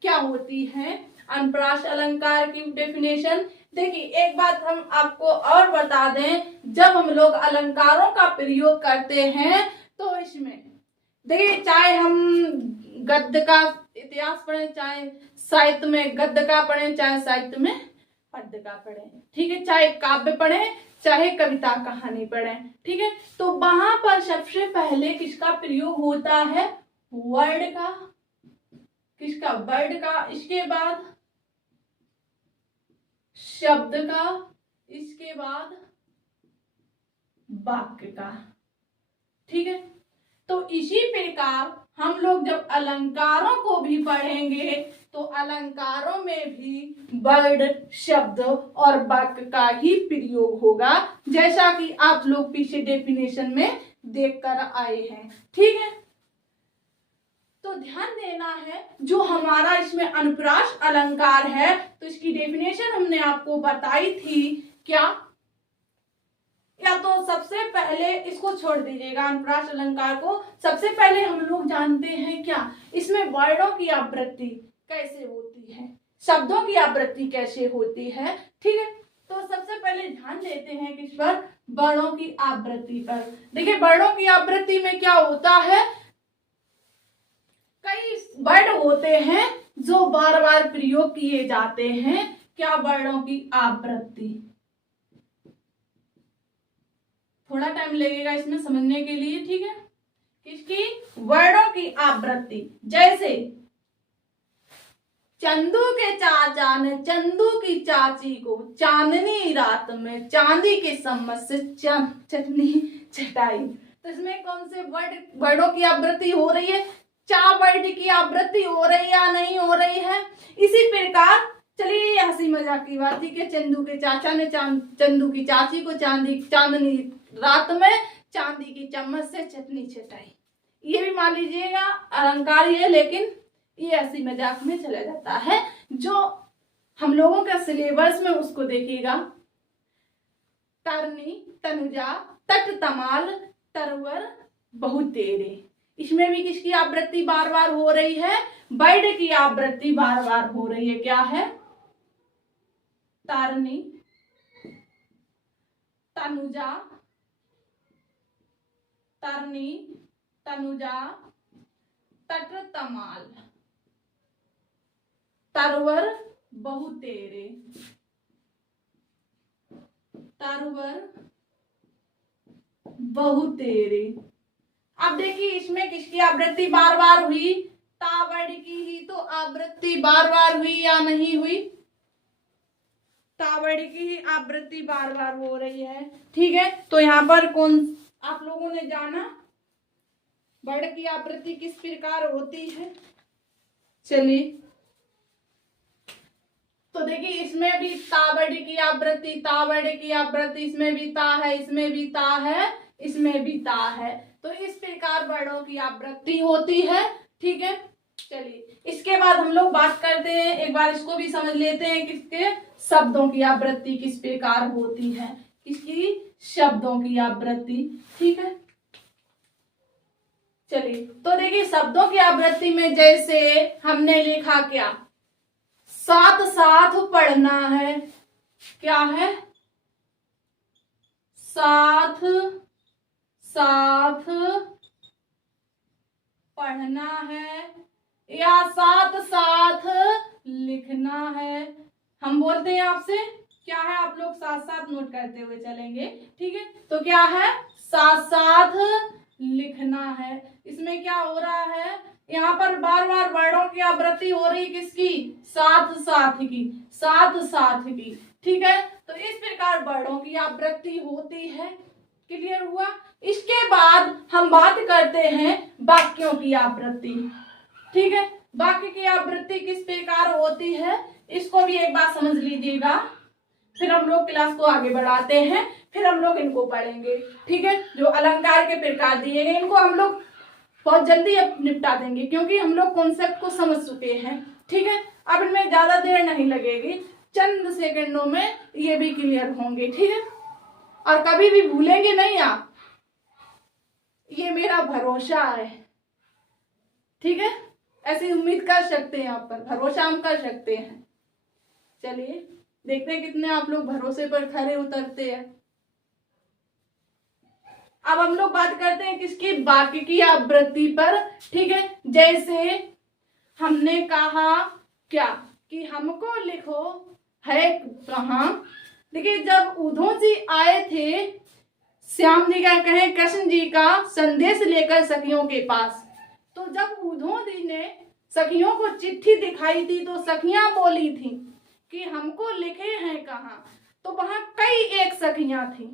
क्या होती है अनुप्रास अलंकार की डेफिनेशन। देखिए एक बात हम आपको और बता दें, जब हम लोग अलंकारों का प्रयोग करते हैं तो इसमें देखिए, चाहे हम गद्य का इतिहास पढ़े, चाहे साहित्य में गद्य का पढ़े, चाहे साहित्य में पद्य का पढ़े, ठीक है, चाहे काव्य पढ़े, चाहे कविता कहानी पढ़े, ठीक है, तो वहां पर सबसे पहले किसका प्रयोग होता है? वर्ड का। किसका? वर्ड का। इसके बाद शब्द का, इसके बाद वाक्य का। ठीक है, तो इसी प्रकार हम लोग जब अलंकारों को भी पढ़ेंगे तो अलंकारों में भी वर्ड, शब्द और वाक्य का ही प्रयोग होगा, जैसा कि आप लोग पीछे डेफिनेशन में देखकर आए हैं। ठीक है, तो ध्यान देना है, जो हमारा इसमें अनुप्रास अलंकार है तो इसकी डेफिनेशन हमने आपको बताई थी, क्या? या तो सबसे पहले इसको छोड़ दीजिएगा, अनुप्रास अलंकार को। सबसे पहले हम लोग जानते हैं क्या इसमें वर्णों की आवृत्ति कैसे होती है, शब्दों की आवृत्ति कैसे होती है। ठीक है, तो सबसे पहले ध्यान देते हैं किस पर? वर्णों की आवृत्ति पर। देखिए वर्णों की आवृत्ति में क्या होता है, कई वर्ड होते हैं जो बार बार प्रयोग किए जाते हैं, क्या? वर्णों की आवृत्ति। थोड़ा टाइम लगेगा इसमें समझने के लिए, ठीक है। किसकी? वर्णों की आवृत्ति। जैसे चंदू के चाचा ने चंदू की चाची को चांदनी रात में चांदी के चम्मच से चटनी चटाई। तो इसमें कौन से वर्डों की आवृत्ति हो रही है? चा वर्ड की आवृत्ति हो रही है या नहीं हो रही है? इसी प्रकार चलिए हंसी मजाक की बात, ठीक है, चंदू के चाचा ने चंदू की चाची को चांदनी रात में चांदी की चम्मच से चटनी चटाई। ये भी मान लीजिएगा अलंकार ही है, लेकिन ये हंसी मजाक में चला जाता है। जो हम लोगों का सिलेबस में उसको देखिएगा, तरनी, तनुजा, तट तमाल, तरवर, बहुतेरे। इसमें भी किसकी आवृत्ति बार बार हो रही है? वर्ड की आवृत्ति बार बार हो रही है। क्या है? तारनी, तनुजा, तरनी, तनुजा, तट तमाल, तरवर, बहुतेरे। तरवर, बहुतेरे। अब देखिए इसमें किसकी आवृत्ति बार बार हुई? तावर्ड की ही तो आवृत्ति बार बार हुई या नहीं हुई? तावर्ड की ही आवृत्ति बार बार हो रही है। ठीक है, तो यहाँ पर कौन आप लोगों ने जाना वर्ड की आवृत्ति किस प्रकार होती है? चलिए तो देखिए इसमें भी तावर्ड की आवृत्ति, तावर्ड की आवृत्ति, इसमें भी ता है, इसमें भी ता है, इसमें भी ता है। तो इस प्रकार वर्णों की आवृत्ति होती है। ठीक है, चलिए इसके बाद हम लोग बात करते हैं, एक बार इसको भी समझ लेते हैं, किसके? शब्दों की आवृत्ति किस प्रकार होती है। किसकी? शब्दों की आवृत्ति। ठीक है, चलिए तो देखिए शब्दों की आवृत्ति में जैसे हमने लिखा क्या? साथ साथ पढ़ना है। क्या है? साथ साथ पढ़ना है, या साथ साथ लिखना है। हम बोलते हैं आपसे, क्या है, आप लोग साथ साथ नोट करते हुए चलेंगे, ठीक है। तो क्या है, साथ साथ लिखना है। इसमें क्या हो रहा है, यहाँ पर बार बार वर्णों की आवृत्ति हो रही, किसकी, साथ साथ की, साथ साथ की, ठीक है। तो इस प्रकार वर्णों की आवृत्ति होती है। क्लियर हुआ। इसके बाद हम बात करते हैं वाक्यों की आवृत्ति, ठीक है। वाक्य की आवृत्ति किस प्रकार होती है, इसको भी एक बात समझ लीजिएगा, फिर हम लोग क्लास को आगे बढ़ाते हैं, फिर हम लोग इनको पढ़ेंगे, ठीक है। जो अलंकार के प्रकार दिए गए इनको हम लोग बहुत जल्दी अब निपटा देंगे, क्योंकि हम लोग कॉन्सेप्ट को समझ चुके हैं, ठीक है। अब इनमें ज्यादा देर नहीं लगेगी, चंद सेकंडों में ये भी क्लियर होंगे, ठीक है। और कभी भी भूलेंगे नहीं आप, ये मेरा भरोसा है, ठीक है। ऐसी उम्मीद कर सकते हैं, आप पर भरोसा हम कर सकते हैं। चलिए देखते हैं कितने आप लोग भरोसे पर खरे उतरते हैं। अब हम लोग बात करते हैं किसकी, वाक्य की आवृत्ति पर, ठीक है। जैसे हमने कहा क्या कि हमको लिखो है कहाँ। देखिए जब उधो जी आए थे, श्याम जी का कहें कृष्ण जी का संदेश लेकर सखियों के पास, तो जब उधो जी ने सखियों को चिट्ठी दिखाई थी तो सखियां बोली थी कि हमको लिखे हैं कहाँ। तो वहां कई एक सखियां थी,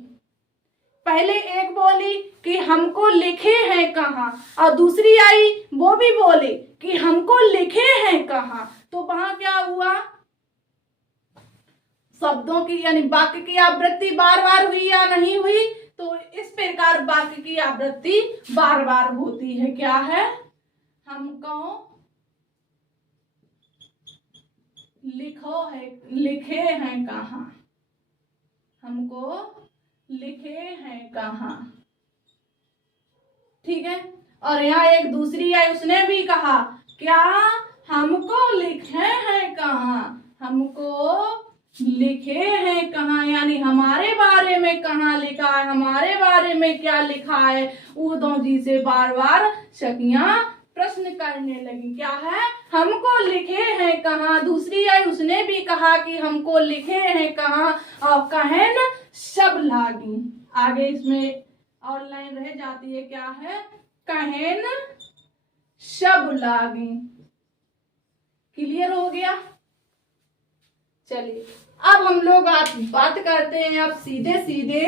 पहले एक बोली कि हमको लिखे हैं कहाँ, और दूसरी आई वो भी बोली कि हमको लिखे हैं कहाँ। तो वहां क्या हुआ, शब्दों की यानी वाक्य की आवृत्ति बार बार हुई या नहीं हुई। तो इस प्रकार वाक्य की आवृत्ति बार बार होती है। क्या है, हमको लिखो है, लिखे हैं कहाँ, हमको लिखे हैं कहाँ, ठीक है। और यहाँ एक दूसरी है, उसने भी कहा क्या, हमको लिखे हैं कहाँ, हमको लिखे हैं कहाँ, यानी हमारे बारे में कहाँ लिखा है, हमारे बारे में क्या लिखा है। उधो जी से बार बार सखियां प्रश्न करने लगी, क्या है, हमको लिखे हैं कहाँ। दूसरी आई, उसने भी कहा कि हमको लिखे हैं कहाँ, और कहन सब लागी। आगे इसमें और लाइन रह जाती है, क्या है, कहन सब लागी। क्लियर हो गया। चलिए अब हम लोग बात करते हैं अब सीधे सीधे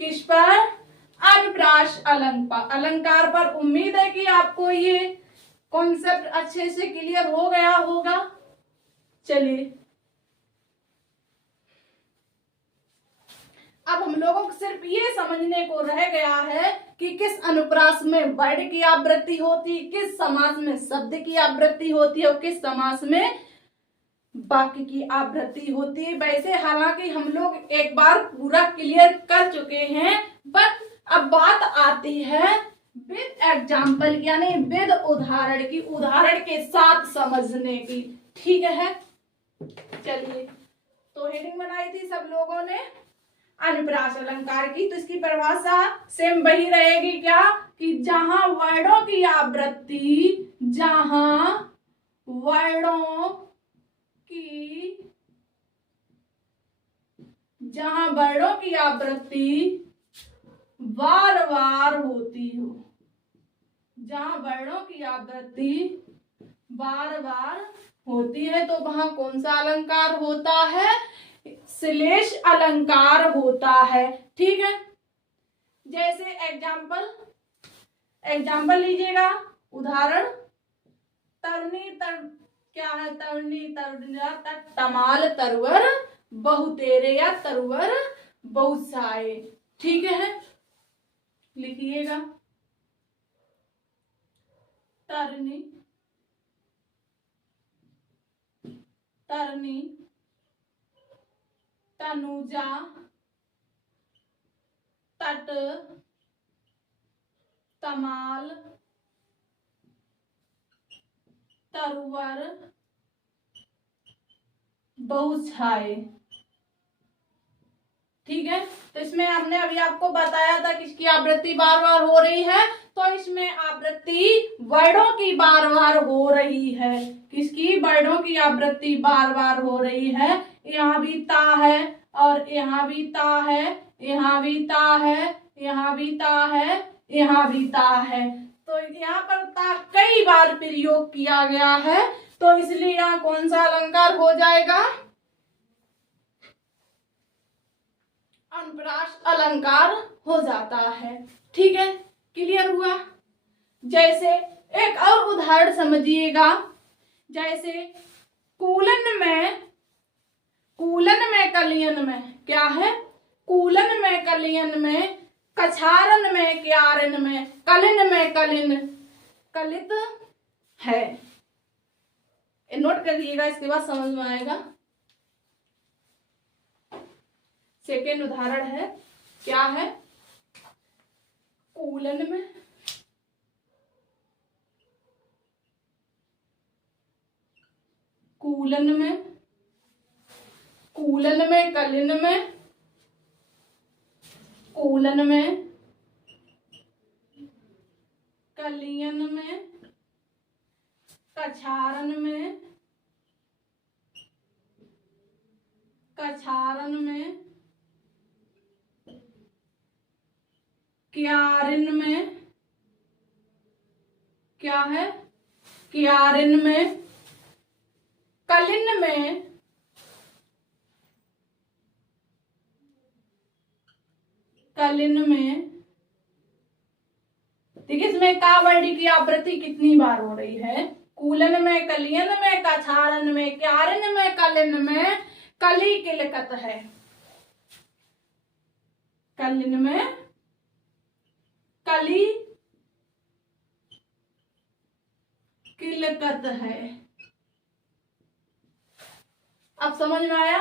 किस पर, अनुप्रास अलंकार पर। उम्मीद है कि आपको ये कॉन्सेप्ट अच्छे से क्लियर हो गया होगा। चलिए अब हम लोगों को सिर्फ ये समझने को रह गया है कि किस अनुप्रास में वर्ड की आवृत्ति होती, किस समास में शब्द की आवृत्ति होती है और किस समास में वाक्य की आवृत्ति होती है। वैसे हालांकि हम लोग एक बार पूरा क्लियर कर चुके हैं, बट अब बात आती है विद एग्जाम्पल यानी विद उदाहरण की, उदाहरण के साथ समझने की, ठीक है। चलिए तो हेडिंग बनाई थी सब लोगों ने अनुप्रास अलंकार की, तो इसकी परिभाषा सेम वही रहेगी, क्या कि जहां वर्णों की आवृत्ति, जहां वर्णों की, जहां वर्णों की आवृत्ति बार बार होती हो, जहां वर्णों की आवृत्ति बार बार होती है, तो वहां कौन सा अलंकार होता है, श्लेष अलंकार होता है, ठीक है। जैसे एग्जाम्पल लीजिएगा, उदाहरण, तरनी क्या है, तरनी तरुणा तमाल तरवर बहुतेरे या तरवर बहुसाए, ठीक है। लिखिएगा, तरनी तरनी तनुजा तट तमाल तरवर बहुछाए, ठीक है। तो इसमें हमने अभी आपको बताया था किसकी आवृत्ति बार बार हो रही है, तो इसमें आवृत्ति वर्णों की बार बार हो रही है। किसकी? वर्णों की आवृत्ति बार बार हो रही है। यहाँ भी ता है और यहाँ भी ता है, यहाँ भी ता है, यहाँ भी ता है, यहाँ भी ता है। तो यहाँ पर ता कई बार प्रयोग किया गया है, तो इसलिए यहाँ कौन सा अलंकार हो जाएगा? अनुप्रास अलंकार हो जाता है। ठीक है, क्लियर हुआ? जैसे एक और उदाहरण समझिएगा, जैसे कूलन में कलियन में क्या है? कूलन में कलियन में, कछारन में क्यारन में, कलिन में कलिन कलित है। नोट करिएगा, इसके बाद समझ में आएगा। सेकेंड उदाहरण है, क्या है? कूलन में कूलन में कलिन में, कूलन में कलियन में, कछारन में क्यारिन में, क्या है? क्यारिन में, कलिन में, देखिए इसमें का वर्ड की आवृत्ति कितनी बार हो रही है? कूलन में, कलियन में, कछारन में, क्यारिन में, कलिन में कली किलकत है। कलिन में कली किलकत है। अब समझ में आया?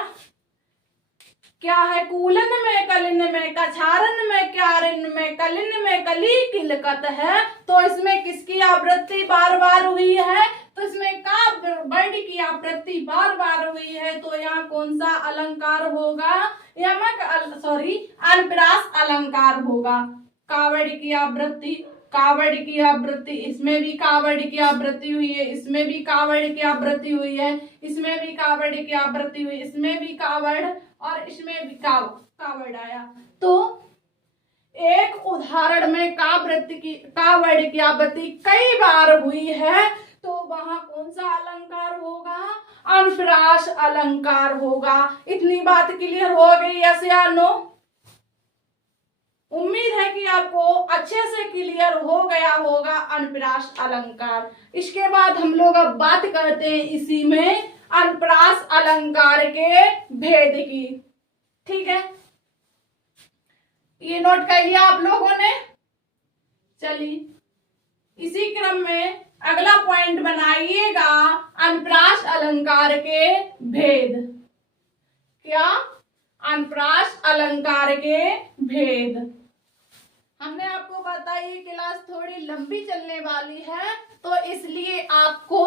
क्या है? कूलन में, कलिन में, कछारन में, क्यारिन में, कलिन में कली किलकत है। तो इसमें किसकी आवृत्ति बार बार हुई है? तो इसमें का वर्ड की आवृत्ति बार बार हुई है। तो यहाँ कौन सा अलंकार होगा? अनुप्रास अलंकार होगा। कावड़ की आवृत्ति, कावड़ की आवृत्ति, इसमें भी कावड़ की आवृत्ति हुई है, इसमें भी कावड़ की आवृत्ति हुई है, इसमें भी कावड़ की आवृत्ति हुई, इसमें भी कावड़ और इसमें भी कावड़ आया। तो एक उदाहरण में कावड़ की आवृत्ति कई बार हुई है, तो वहां कौन सा अलंकार होगा? अनुप्रास अलंकार होगा। इतनी बात क्लियर हो गई? यस या नो? उम्मीद है कि आपको अच्छे से क्लियर हो गया होगा अनुप्रास अलंकार। इसके बाद हम लोग अब बात करते हैं इसी में अनुप्रास अलंकार के भेद की। ठीक है, ये नोट कर लिया आप लोगों ने? चलिए इसी क्रम में अगला पॉइंट बनाइएगा, अनुप्रास अलंकार के भेद। क्या? अनुप्रास अलंकार के भेद। हमने आपको बताया ये क्लास थोड़ी लंबी चलने वाली है, तो इसलिए आपको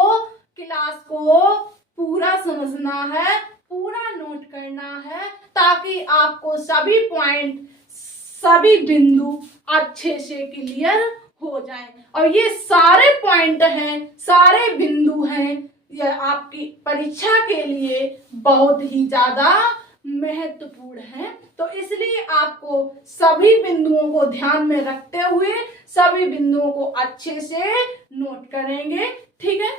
क्लास को पूरा समझना है, पूरा नोट करना है, ताकि आपको सभी पॉइंट, सभी बिंदु अच्छे से क्लियर हो जाएं। और ये सारे पॉइंट हैं, सारे बिंदु हैं, यह आपकी परीक्षा के लिए बहुत ही ज्यादा महत्वपूर्ण है। तो इसलिए आपको सभी बिंदुओं को ध्यान में रखते हुए सभी बिंदुओं को अच्छे से नोट करेंगे। ठीक है,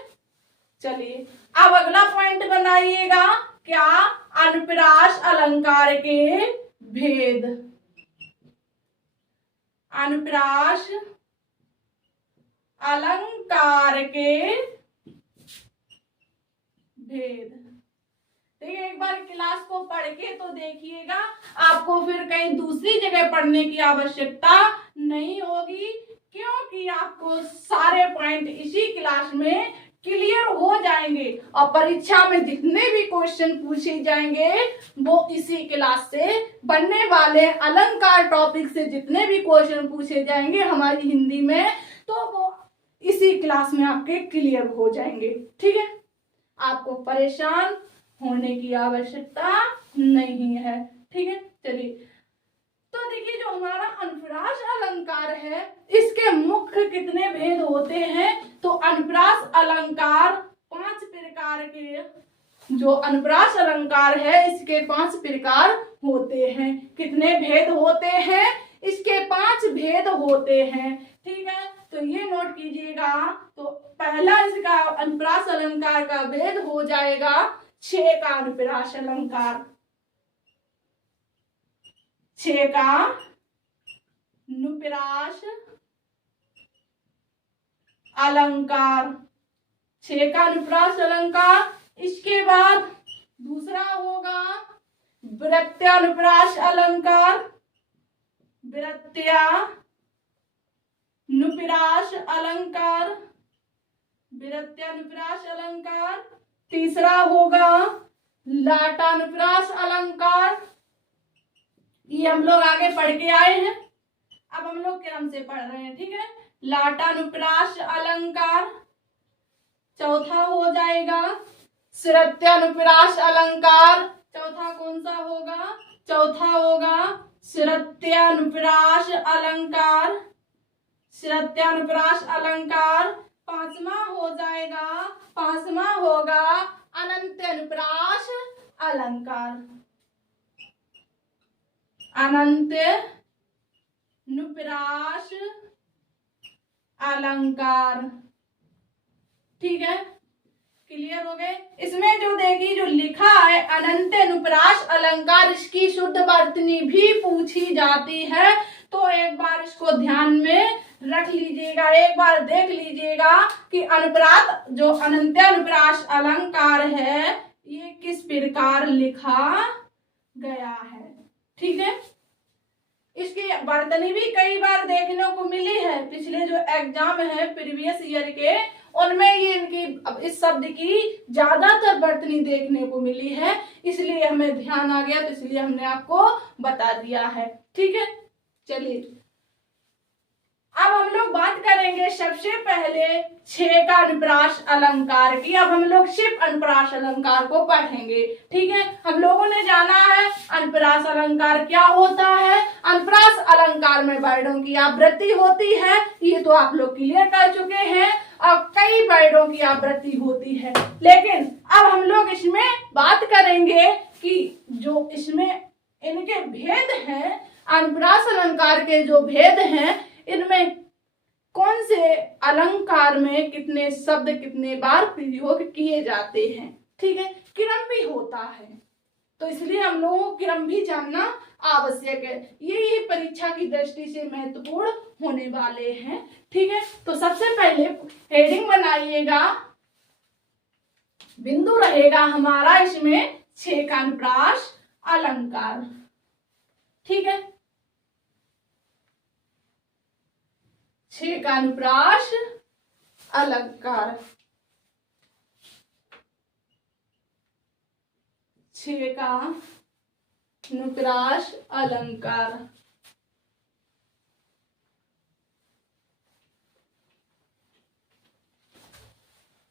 चलिए अब अगला पॉइंट बनाइएगा। क्या? अनुप्रास अलंकार के भेद। अनुप्रास अलंकार के भेद। देखिए एक बार क्लास को पढ़ के तो देखिएगा, आपको फिर कहीं दूसरी जगह पढ़ने की आवश्यकता नहीं होगी, क्योंकि आपको सारे पॉइंट इसी क्लास में क्लियर हो जाएंगे। और परीक्षा में जितने भी क्वेश्चन पूछे जाएंगे वो इसी क्लास से बनने वाले अलंकार टॉपिक से जितने भी क्वेश्चन पूछे जाएंगे हमारी हिंदी में, तो वो इसी क्लास में आपके क्लियर हो जाएंगे। ठीक है, आपको परेशान होने की आवश्यकता नहीं है। ठीक है, चलिए तो देखिए जो हमारा अनुप्रास अलंकार है इसके मुख्य कितने भेद होते हैं, तो अनुप्रास अलंकार 5 प्रकार के, जो अनुप्रास अलंकार है इसके 5 प्रकार होते हैं। कितने भेद होते हैं, इसके 5 भेद होते हैं। ठीक है, तो ये नोट कीजिएगा। तो पहला इसका अनुप्रास अलंकार का भेद हो जाएगा 6 का अनुप्रास अलंकार, 6 का अनुप्रास अलंकार, 6 का अनुप्रास अलंकार। इसके बाद दूसरा होगा वृत्यानुप्रास अलंकार, वृत्यानुप्रास अलंकार, वृत्यानुप्रास अलंकार। तीसरा होगा लाटानुप्रास अलंकार, ये हम लोग आगे पढ़ के आए हैं, अब हम लोग क्रम से पढ़ रहे हैं। ठीक है, लाटानुप्रास अलंकार। चौथा हो जाएगा श्रुत्यानुप्रास अलंकार। चौथा कौन सा होगा, चौथा होगा श्रुत्यानुप्रास अलंकार, श्रुत्यानुप्रास अलंकार। पांचवा हो जाएगा, पांचवा होगा अनंत्यानुप्रास अलंकार, अनंत्यानुप्रास अलंकार। ठीक है, क्लियर हो गए। इसमें जो देखिए जो लिखा है अनंत्यानुप्रास अलंकार, इसकी शुद्ध वर्तनी भी पूछी जाती है, तो एक बार इसको ध्यान में रख लीजिएगा, एक बार देख लीजिएगा कि अनुप्रास जो अनंत्यानुप्रास अलंकार है ये किस प्रकार लिखा गया है। ठीक है, इसकी वर्तनी भी कई बार देखने को मिली है, पिछले जो एग्जाम है प्रीवियस ईयर के उनमें ये इनकी इस शब्द की ज्यादातर वर्तनी देखने को मिली है, इसलिए हमें ध्यान आ गया, तो इसलिए हमने आपको बता दिया है। ठीक है, चलिए अब हम लोग बात करेंगे सबसे पहले 6 का अनुप्रास अलंकार की। अब हम लोग सिर्फ अनुप्रास अलंकार को पढ़ेंगे। ठीक है, हम लोगों ने जाना है अनुप्रास अलंकार क्या होता है। अनुप्रास अलंकार में वर्णों की आवृत्ति होती है, ये तो आप लोग क्लियर कर चुके हैं, और कई वर्णों की आवृत्ति होती है। लेकिन अब हम लोग इसमें बात करेंगे कि जो इसमें इनके भेद हैं, अनुप्रास अलंकार के जो भेद हैं, इनमें कौन से अलंकार में कितने शब्द कितने बार प्रयोग किए जाते हैं। ठीक है, क्रम भी होता है, तो इसलिए हम लोगों को क्रम भी जानना आवश्यक है, ये परीक्षा की दृष्टि से महत्वपूर्ण होने वाले हैं। ठीक है, तो सबसे पहले हेडिंग बनाइएगा, बिंदु रहेगा हमारा इसमें 6 का अनुप्रास अलंकार। ठीक है, 6 का अनुप्रास अलंकार, 6 का अनुप्रास अलंकार।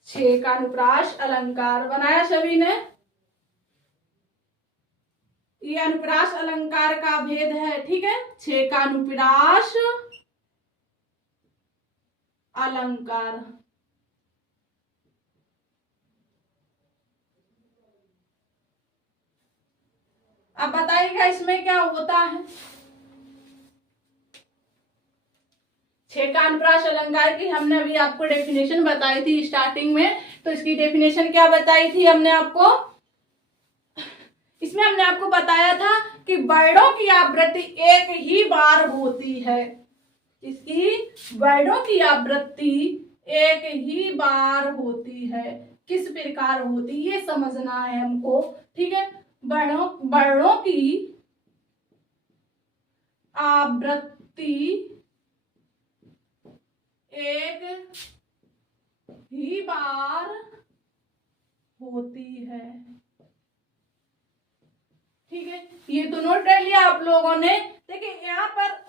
छह का अनुप्रास अलंकार बनाया सभी ने। ये अनुप्रास अलंकार का भेद है। ठीक है, 6 का अनुप्रास अलंकार। अब बताइएगा इसमें क्या होता है। 6 का अनुप्रास अलंकार की हमने अभी आपको डेफिनेशन बताई थी स्टार्टिंग में, तो इसकी डेफिनेशन क्या बताई थी हमने आपको, इसमें हमने आपको बताया था कि वर्णों की आवृत्ति एक ही बार होती है। इसकी वर्णों की आवृत्ति एक ही बार होती है। किस प्रकार होती ये समझना है हमको। ठीक है, वर्णों की आवृत्ति एक ही बार होती है। ठीक है, ये तो नोट कर लिया आप लोगों ने। देखिए यहाँ पर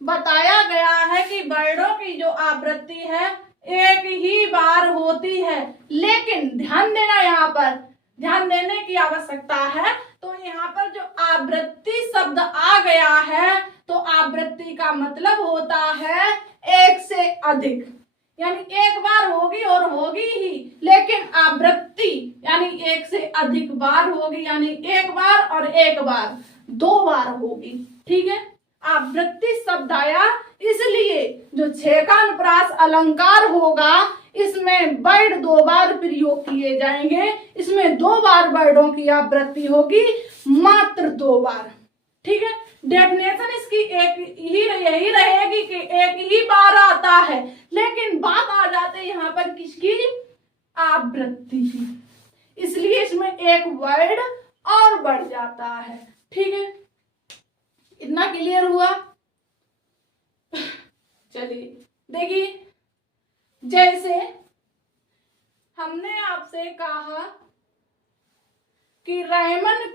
बताया गया है कि वर्णों की जो आवृत्ति है एक ही बार होती है, लेकिन ध्यान देना, यहाँ पर ध्यान देने की आवश्यकता है। तो यहाँ पर जो आवृत्ति शब्द आ गया है, तो आवृत्ति का मतलब होता है एक से अधिक, यानी एक बार होगी और होगी ही, लेकिन आवृत्ति यानी एक से अधिक बार होगी, यानी एक बार और एक बार, दो बार होगी। ठीक है, आवृत्ति शब्द आया इसलिए जो छेकानुप्रास अलंकार होगा इसमें वर्ड दो बार प्रयोग किए जाएंगे, इसमें दो बार वर्डों की आवृत्ति होगी, मात्र दो बार। ठीक है, डेफिनेशन इसकी एक ही यही रहेगी कि एक ही बार आता है, लेकिन बात आ जाते है यहाँ पर किसकी, आवृत्ति की, इसलिए इसमें एक वर्ड और बढ़ जाता है। ठीक है, इतना क्लियर हुआ। चलिए देखिए, जैसे हमने आपसे कहा कि रैमन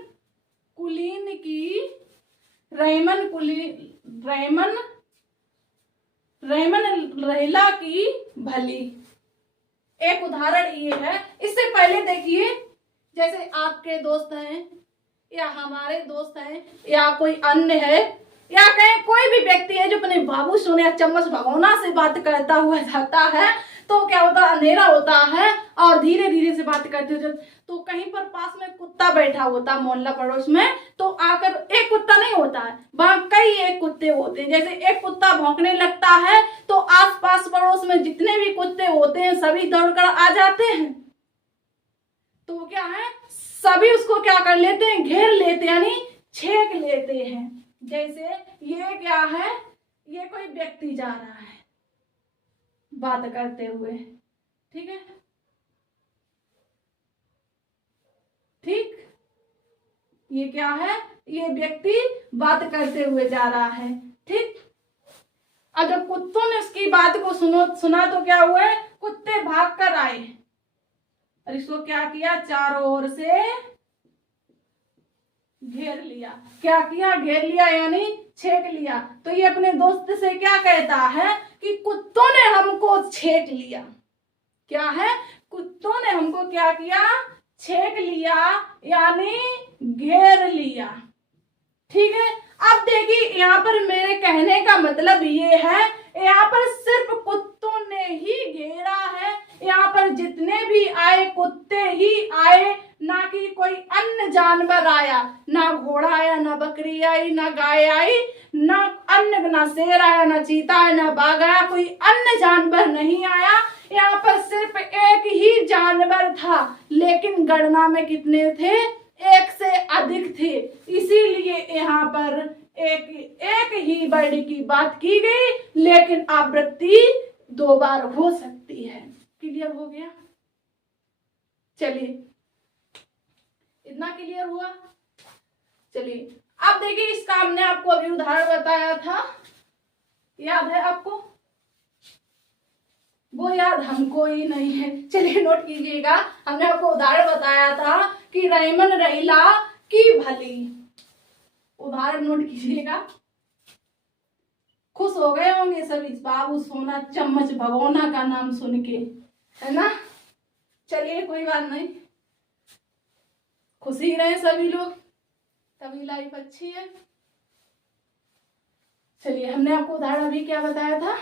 रैला की भली, एक उदाहरण ये है। इससे पहले देखिए, जैसे आपके दोस्त हैं या हमारे दोस्त हैं या कोई अन्य है या कहीं कोई भी व्यक्ति है जो अपने बाबू सोने या चम्मच भगोना से बात करता हुआ जाता है, तो क्या होता है, अंधेरा होता है और धीरे धीरे से बात करते हुए, तो कहीं पर पास में कुत्ता बैठा होता है मोहल्ला पड़ोस में, तो आकर, एक कुत्ता नहीं होता है, वहां कई एक कुत्ते होते हैं, जैसे एक कुत्ता भौंकने लगता है तो आसपास पड़ोस में जितने भी कुत्ते होते हैं सभी दौड़कर आ जाते हैं, तो क्या है, सभी उसको क्या कर लेते हैं, घेर लेते हैं, यानी छेक लेते हैं। जैसे ये क्या है, ये कोई व्यक्ति जा रहा है बात करते हुए, ठीक है, ठीक, ये क्या है, ये व्यक्ति बात करते हुए जा रहा है। ठीक, और जब कुत्तों ने उसकी बात को सुना तो क्या हुआ, कुत्ते भाग कर आए और इसको क्या किया, चारों ओर से घेर लिया। क्या किया, घेर लिया यानी छेक लिया। तो ये अपने दोस्त से क्या कहता है कि कुत्तों ने हमको छेक लिया। क्या है, कुत्तों ने हमको क्या किया, छेक लिया यानी घेर लिया। ठीक है, अब देखिए यहाँ पर मेरे कहने का मतलब ये है, यहाँ पर सिर्फ कुत्तों ने ही घेरा है, यहाँ पर जितने भी आए कुत्ते ही आए, ना कि कोई अन्य जानवर आया, ना घोड़ा आया, ना बकरी आई, ना गाय आई, ना अन्य, ना शेर आया, ना चीता आया, ना बाघ आया, कोई अन्य जानवर नहीं आया। यहाँ पर सिर्फ एक ही जानवर था, लेकिन गणना में कितने थे, एक से अधिक थे, इसीलिए यहाँ पर एक ही वर्ड की बात की गई, लेकिन आवृत्ति दो बार हो सकती है। क्लियर हो गया? चलिए, इतना क्लियर हुआ। चलिए अब देखिए, इसका हमने आपको अभी उदाहरण बताया था, याद है आपको? वो याद हमको ही नहीं है। चलिए नोट कीजिएगा, हमने आपको उदाहरण बताया था कि रैमन रैला की भली। उदाहरण नोट कीजिएगा। खुश हो गए होंगे सभी बाबू सोना चम्मच भगोना का नाम सुन के, है ना? चलिए कोई बात नहीं, खुशी रहे सभी लोग, तभी लाइफ अच्छी है। चलिए, हमने आपको उदाहरण अभी क्या बताया था,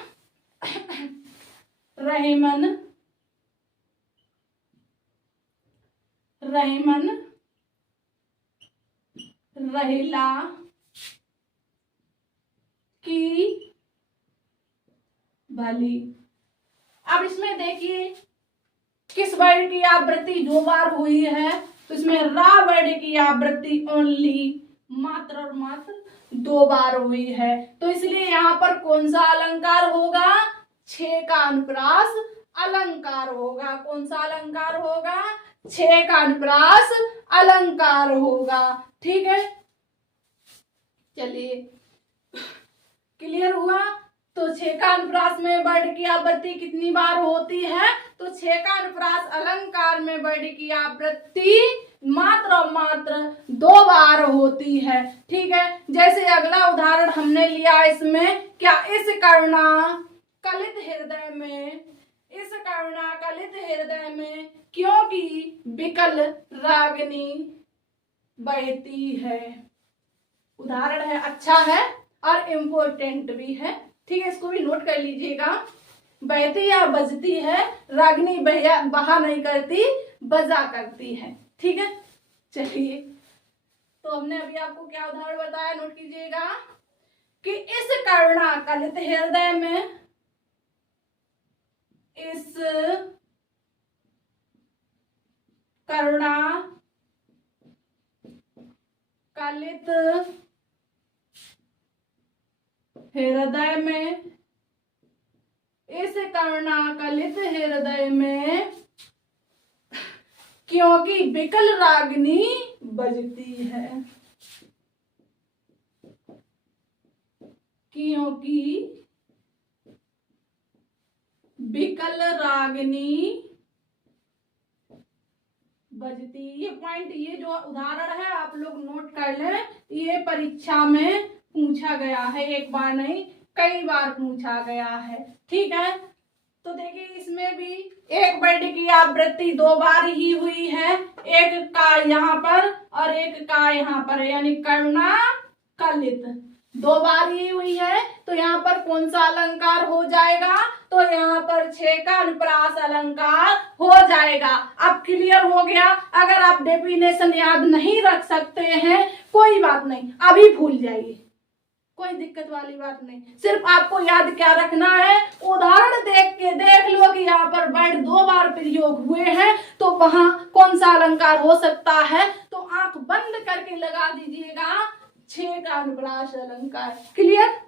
रहीमन रहीला की भली। अब इसमें देखिए किस वर्ड की आवृत्ति दो बार हुई है, तो इसमें रा वर्ड की आवृत्ति ओनली, मात्र और मात्र दो बार हुई है। तो इसलिए यहाँ पर कौन सा अलंकार होगा, छे का अनुप्रास अलंकार होगा। कौन सा अलंकार होगा, छे का अनुप्रास अलंकार होगा। ठीक है, चलिए क्लियर हुआ। तो छे का अनुप्रास में वर्ड की आवृत्ति कितनी बार होती है, तो छे का अनुप्रास अलंकार में वर्ड की आवृत्ति मात्र और मात्र दो बार होती है। ठीक है, जैसे अगला उदाहरण हमने लिया, इसमें क्या, इस करुणा कलित हृदय में क्योंकि विकल रागिनी बहती है। उदाहरण है, अच्छा है और इम्पोर्टेंट भी है। ठीक है, इसको भी नोट कर लीजिएगा। बहती या बजती है, रागिनी बहा नहीं करती, बजा करती है। ठीक है, चलिए, तो हमने अभी आपको क्या उदाहरण बताया, नोट कीजिएगा कि इस करुणा कलित हृदय में, इस करुणा कलित हृदय में, इस करुणा कलित हृदय में क्योंकि बिकल रागिनी बजती है, क्योंकि बिकल रागिनी बजती। ये पॉइंट, ये जो उदाहरण है आप लोग नोट कर लें, ये परीक्षा में पूछा गया है, एक बार नहीं कई बार पूछा गया है। ठीक है, तो देखिए इसमें भी एक वर्ड की आवृत्ति दो बार ही हुई है, एक का यहाँ पर और एक का यहाँ पर, यानी करुणा कलित दो बार ही हुई है। तो यहाँ पर कौन सा अलंकार हो जाएगा, तो यहाँ पर 6 का अनुप्रास अलंकार हो जाएगा। अब क्लियर हो गया। अगर आप डेफिनेशन याद नहीं रख सकते हैं कोई बात नहीं, अभी भूल जाइए, कोई दिक्कत वाली बात नहीं। सिर्फ आपको याद क्या रखना है, उदाहरण देख के देख लो कि यहाँ पर वर्ड 2 बार प्रयोग हुए हैं, तो वहां कौन सा अलंकार हो सकता है, तो आंख बंद करके लगा दीजिएगा 6 का अनुप्रास अलंकार। क्लियर।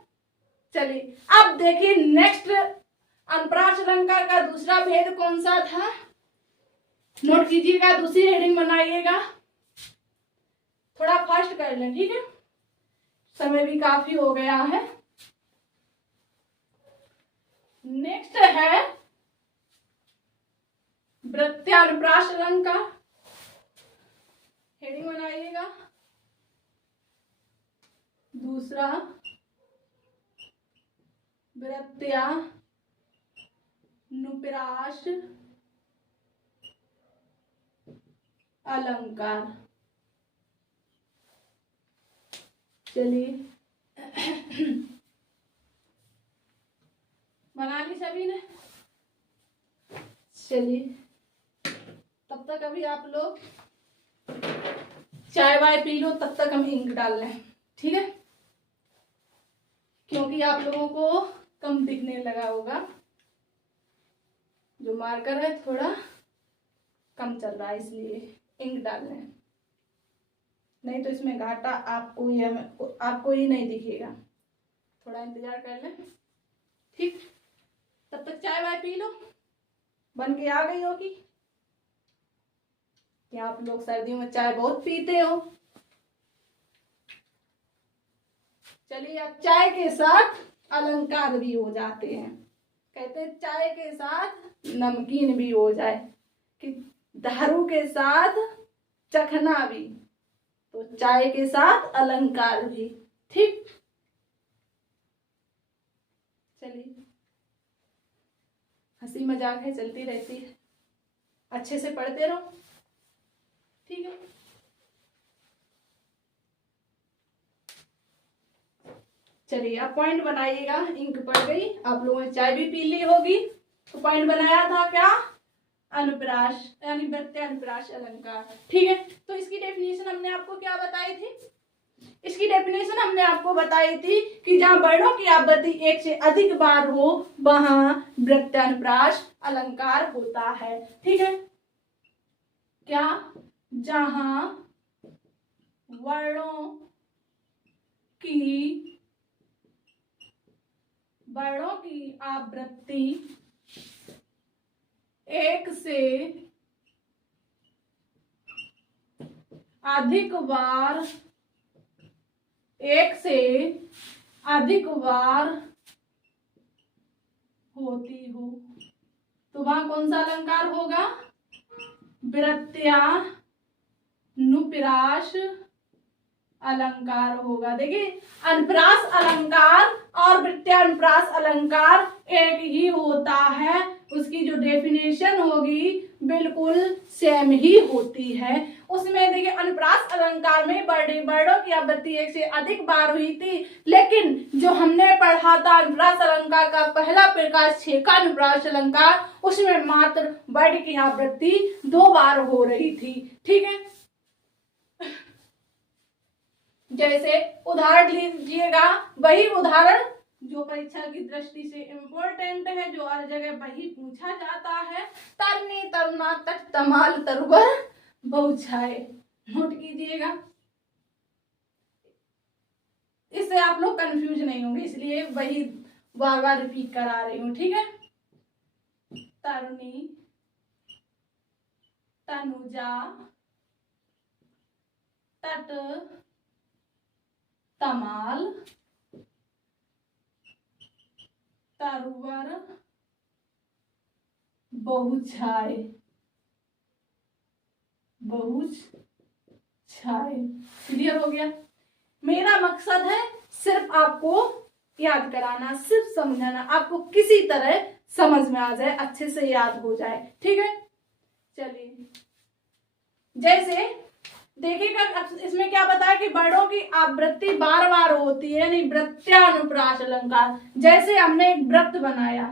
चलिए अब देखिए नेक्स्ट, अनुप्रास अलंकार का दूसरा भेद कौन सा था, नोट कीजिएगा, दूसरी हेडिंग बनाइएगा, थोड़ा फास्ट कर लें। ठीक है, समय भी काफी हो गया है। नेक्स्ट है वृत्यानुप्रास अलंकार, हेडिंग बनाइएगा। दूसरा वृत्यानुप्रास अलंकार। चलिए बना ली सभी ने। चलिए तब तक अभी आप लोग चाय वाय पी लो, तब तक हम इंक डाल लें। ठीक है, क्योंकि आप लोगों को कम दिखने लगा होगा, जो मार्कर है थोड़ा कम चल रहा है, इसलिए इंक डाल लें, नहीं तो इसमें घाटा आपको ही नहीं दिखेगा। थोड़ा इंतजार कर लें। ठीक, तब तक चाय वाय पी लो, बन के आ गई होगी कि आप लोग सर्दियों में चाय बहुत पीते हो। चलिए अब चाय के साथ अलंकार भी हो जाते हैं, कहते हैं चाय के साथ नमकीन भी हो जाए, कि दारू के साथ चखना भी, तो चाय के साथ अलंकार भी। ठीक, चलिए हंसी मजाक है, चलती रहती है, अच्छे से पढ़ते रहो। ठीक है, चलिए अब पॉइंट बनाइएगा। इंक पड़ गई, आप लोगों ने चाय भी पी ली होगी, तो पॉइंट बनाया था क्या, अनुप्रास यानी वृत्यानुप्रास अलंकार। ठीक है, तो इसकी डेफिनेशन हमने आपको क्या बताई थी, इसकी डेफिनेशन हमने आपको बताई थी कि जहां वर्णों की आवृत्ति 1 से अधिक बार हो वहां वृत्यानुप्रास अलंकार होता है। ठीक है, क्या, जहां वर्णों की आवृत्ति 1 से अधिक बार, 1 से अधिक बार होती हो, तो वहां कौन सा अलंकार होगा, वृत्यानुप्रास अलंकार होगा। देखिए अनुप्रास अलंकार और वृत्यानुप्रास अलंकार एक ही होता है, उसकी जो डेफिनेशन होगी बिल्कुल सेम ही होती है। उसमें देखिए अनुप्रास अलंकार में वर्णों की आवृत्ति एक से अधिक बार हुई थी, लेकिन जो हमने पढ़ा था अनुप्रास अलंकार का पहला प्रकार छेका अनुप्रास अलंकार, उसमें मात्र वर्ण की आवृत्ति 2 बार हो रही थी। ठीक है, जैसे उदाहरण लीजिएगा, वही उदाहरण जो परीक्षा की दृष्टि से इम्पोर्टेंट है, जो हर जगह वही पूछा जाता है। तरनी तरुणा तक तमाल तरुवर बहुछाए, नोट कीजिएगा, इससे आप लोग कंफ्यूज नहीं होंगे, इसलिए वही बार बार रिपीट करा रही हूँ। ठीक है, तरुणी, तनुजा, तट, तमाल, तरुवर, बहुछाए, बहुछाए। क्लियर हो गया? मेरा मकसद है सिर्फ आपको याद कराना, सिर्फ समझाना, आपको किसी तरह समझ में आ जाए, अच्छे से याद हो जाए। ठीक है, चलिए, जैसे देखिएगा इसमें क्या बताया कि वर्णों की आवृत्ति बार बार होती है, यानी वृत्यानुप्रास अलंकार। जैसे हमने एक वृत्त बनाया,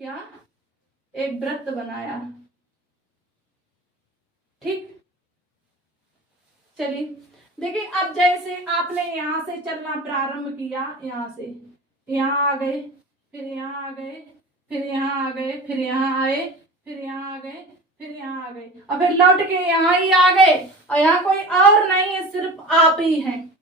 क्या एक वृत्त बनाया, ठीक, चलिए देखिए, अब जैसे आपने यहां से चलना प्रारंभ किया, यहां से यहाँ आ गए, फिर यहाँ आ गए, फिर यहाँ आ गए, फिर यहाँ आए, फिर यहाँ आ गए, फिर यहाँ आ गए, और फिर लौट के यहाँ ही आ गए, और यहाँ कोई और नहीं है, सिर्फ आप ही हैं।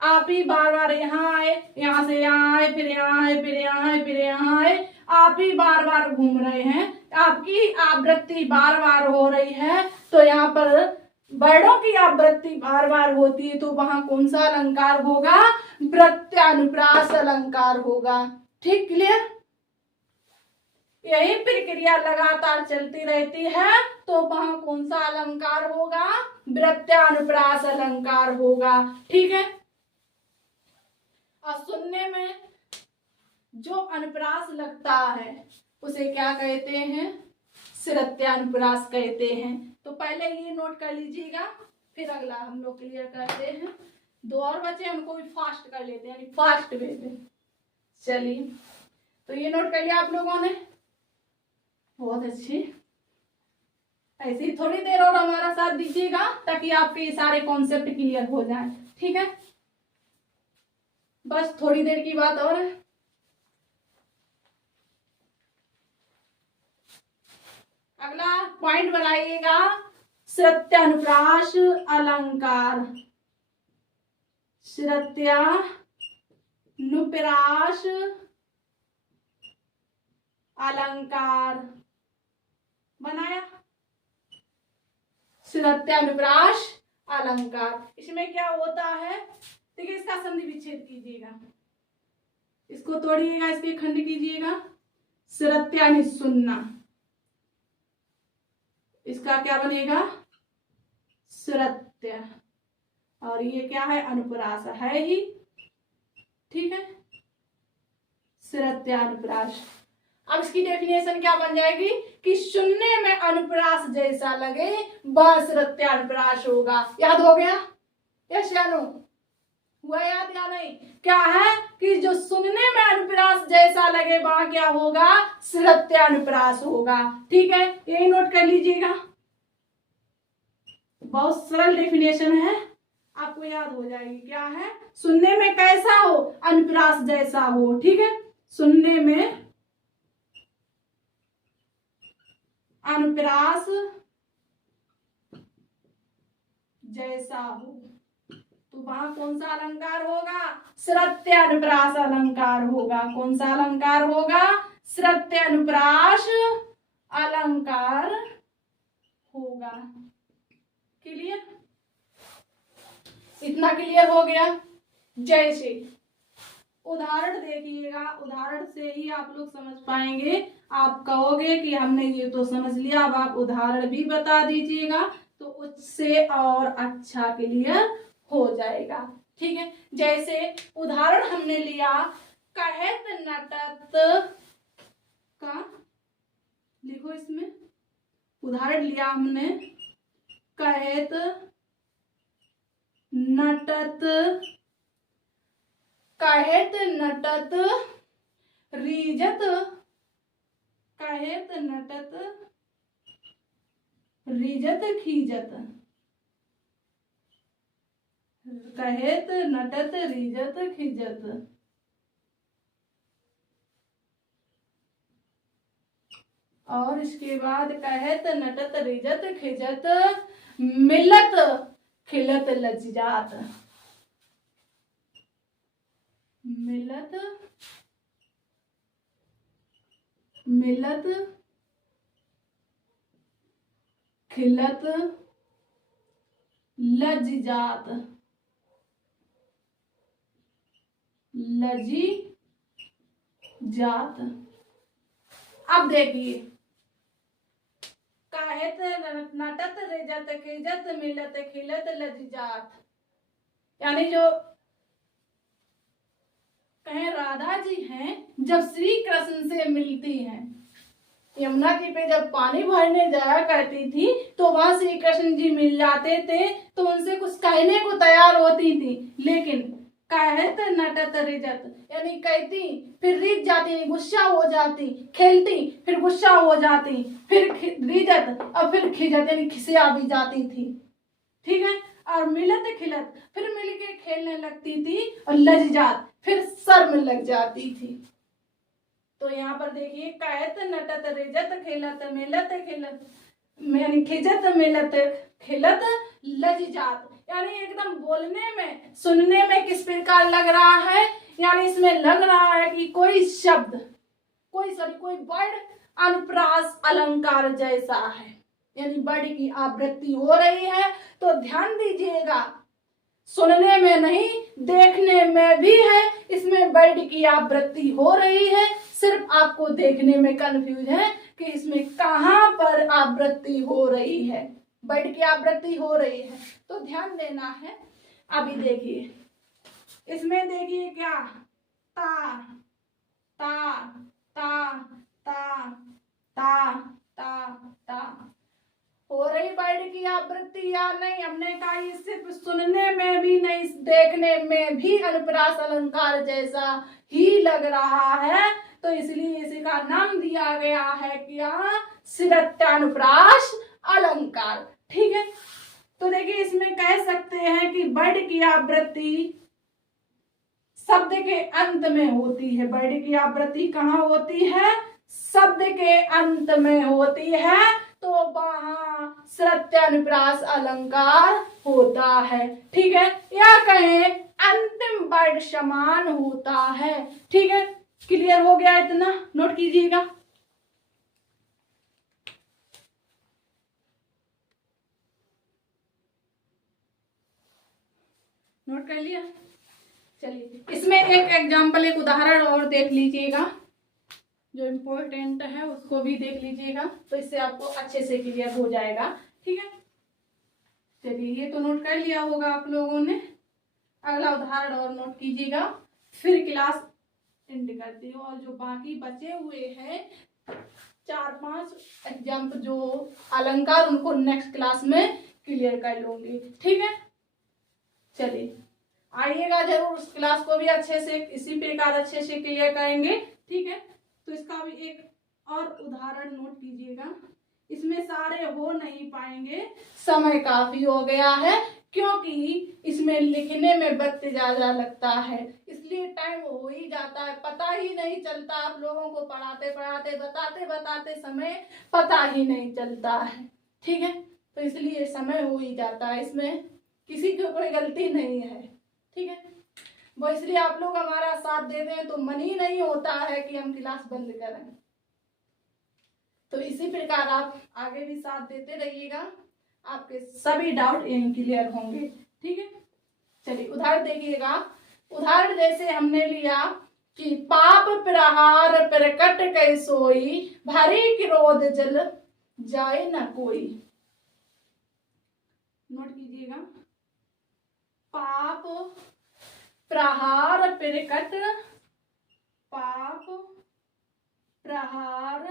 आप ही बार बार यहाँ आए, यहाँ से यहाँ आए, फिर यहाँ आए, फिर यहाँ आए, फिर यहाँ आए, आप ही बार बार घूम रहे हैं, आपकी आवृत्ति बार बार हो रही है। तो यहाँ पर वर्णों की आवृत्ति बार बार होती है, तो वहां कौन सा अलंकार होगा? वृत्यानुप्रास अलंकार होगा। ठीक, क्लियर? यही प्रक्रिया लगातार चलती रहती है, तो वहां कौन सा अलंकार होगा? वृत्यानुप्रास अलंकार होगा। ठीक है, और सुनने में जो अनुप्रास लगता है उसे क्या कहते हैं? श्रुत्यानुप्रास कहते हैं। तो पहले ये नोट कर लीजिएगा, फिर अगला हम लोग क्लियर करते हैं। 2 और बचे, उनको भी फास्ट कर लेते हैं, यानी फास्ट वे में। चलिए, तो ये नोट कर लिया आप लोगों ने, बहुत अच्छी। ऐसे ही थोड़ी देर और हमारा साथ दीजिएगा, ताकि आपके सारे कॉन्सेप्ट क्लियर हो जाएं। ठीक है, बस थोड़ी देर की बात और है। अगला पॉइंट बनाइएगा, श्रुत्यानुप्रास अलंकार। श्रुत्यानुप्रास अलंकार बनाया, श्रुत्यानुप्रास अलंकार। इसमें क्या होता है? देखिए, इसका संधि विच्छेद कीजिएगा, इसको तोड़िएगा, इसके खंड कीजिएगा। श्रुत्यानि सुनना, इसका क्या बनेगा? श्रुत्य, और ये क्या है? अनुप्रास है ही। ठीक है, श्रुत्यानुप्रास। अब इसकी डेफिनेशन क्या बन जाएगी कि सुनने में अनुप्रास जैसा लगे वह श्रुत्यानुप्रास होगा। याद हो गया? यस या नो? हुआ याद या नहीं? क्या है कि जो सुनने में अनुप्रास जैसा लगे वहां क्या होगा? श्रुत्यानुप्रास होगा। ठीक है, यही नोट कर लीजिएगा, बहुत सरल डेफिनेशन है, आपको याद हो जाएगी। क्या है? सुनने में कैसा हो? अनुप्रास जैसा हो। ठीक है, सुनने में अनुप्रास जैसा हो, तो वहां कौन सा अलंकार होगा? श्रुत्यानुप्रास अलंकार होगा। कौन सा अलंकार होगा? श्रुत्यानुप्रास अलंकार होगा। क्लियर? इतना क्लियर हो गया? जैसे उदाहरण देखिएगा, उदाहरण से ही आप लोग समझ पाएंगे। आप कहोगे कि हमने ये तो समझ लिया, अब आप उदाहरण भी बता दीजिएगा, तो उससे और अच्छा क्लियर हो जाएगा। ठीक है, जैसे उदाहरण हमने लिया, कहत नटत का लिखो इसमें उदाहरण लिया हमने, कहत नटत, कहत नटत रीजत, कहत नटत रीजत खीजत, कहत नटत रीजत खीजत। और इसके बाद कहत नटत रीजत खिजत मिलत खिलत लज्जात, मिलत मिलत खिलत लज्जात, लजी जात। अब देखिए, कहत नटत रिजत खिजत मिलत खिलत लज्जात, यानी जो कहें राधा जी हैं, जब श्री कृष्ण से मिलती हैं, यमुना जी पे जब पानी भरने जाया करती थी तो वहां श्री कृष्ण जी मिल जाते थे, तो उनसे कुछ कहने को तैयार होती थी, लेकिन कहत नटत रिजत यानी कहती फिर रिज जाती, गुस्सा हो जाती, खेलती फिर गुस्सा हो जाती, फिर रिजत और फिर खिजत यानी खिसिया भी जाती थी, ठीक है। और मिलत खिलत फिर मिलके खेलने लगती थी, और लज्जात फिर शर्म लग जाती थी। तो यहाँ पर देखिए, कहत नटत रिजत खिलत मिलत खिलत यानी खिजत मिलत खिलत लज्जात, यानी एकदम बोलने में सुनने में किस प्रकार लग रहा है, यानी इसमें लग रहा है कि कोई शब्द कोई वर्ड अनुप्रास अलंकार जैसा है, यानी वर्ड की आवृत्ति हो रही है। तो ध्यान दीजिएगा, सुनने में नहीं देखने में भी है, इसमें वर्ड की आवृत्ति हो रही है, सिर्फ आपको देखने में कंफ्यूज है कि इसमें कहां पर आवृत्ति हो रही है, वर्ड की आवृत्ति हो रही है, तो ध्यान देना है। अभी देखिए, इसमें देखिए क्या, ता ता ता ता ता ता ता हो रही वर्ड की आवृत्ति या नहीं, हमने कहा ये सिर्फ सुनने में भी नहीं देखने में भी अनुप्रास अलंकार जैसा ही लग रहा है, तो इसलिए इसी का नाम दिया गया है क्या, श्रुत्यानुप्रास अलंकार, ठीक है। तो देखिए, इसमें कह सकते हैं कि वर्ड की आवृत्ति शब्द के अंत में होती है, वर्ड की आवृत्ति कहाँ होती है, शब्द के अंत में होती है, तो वहां श्रुत्यानुप्रास अलंकार होता है, ठीक है, या कहें अंतिम वर्ड समान होता है, ठीक है। क्लियर हो गया, इतना नोट कीजिएगा। नोट कर लिया। चलिए, इसमें एक एग्जाम्पल, एक उदाहरण और देख लीजिएगा, जो इम्पोर्टेंट है उसको भी देख लीजिएगा, तो इससे आपको अच्छे से क्लियर हो जाएगा, ठीक है। चलिए, ये तो नोट कर लिया होगा आप लोगों ने। अगला उदाहरण और नोट कीजिएगा, फिर क्लास एंड करती हूँ, और जो बाकी बचे हुए हैं 4-5 एग्जाम्पल जो अलंकार, उनको नेक्स्ट क्लास में क्लियर कर लूंगी, ठीक है। चलिए, आइएगा जरूर, उस क्लास को भी अच्छे से इसी प्रकार अच्छे से क्लियर करेंगे, ठीक है। तो इसका भी एक और उदाहरण नोट कीजिएगा, इसमें सारे हो नहीं पाएंगे, समय काफी हो गया है, क्योंकि इसमें लिखने में वक्त ज्यादा लगता है, इसलिए टाइम हो ही जाता है, पता ही नहीं चलता, आप लोगों को पढ़ाते पढ़ाते बताते बताते समय पता ही नहीं चलता है, ठीक है। तो इसलिए समय हो ही जाता है, इसमें किसी की कोई गलती नहीं है, ठीक है। वो इसलिए आप लोग हमारा साथ दे दें तो मन ही नहीं होता है कि हम क्लास बंद करें, तो इसी प्रकार आप आगे भी साथ देते रहिएगा, आपके सभी डाउट यहीं क्लियर होंगे, ठीक है। चलिए, उदाहरण देखिएगा। उदाहरण जैसे हमने लिया कि पाप प्रहार प्रकट कै सोई, भरी क्रोध जल जाए न कोई। नोट कीजिएगा, पाप प्रहार प्रकट, पाप प्रहार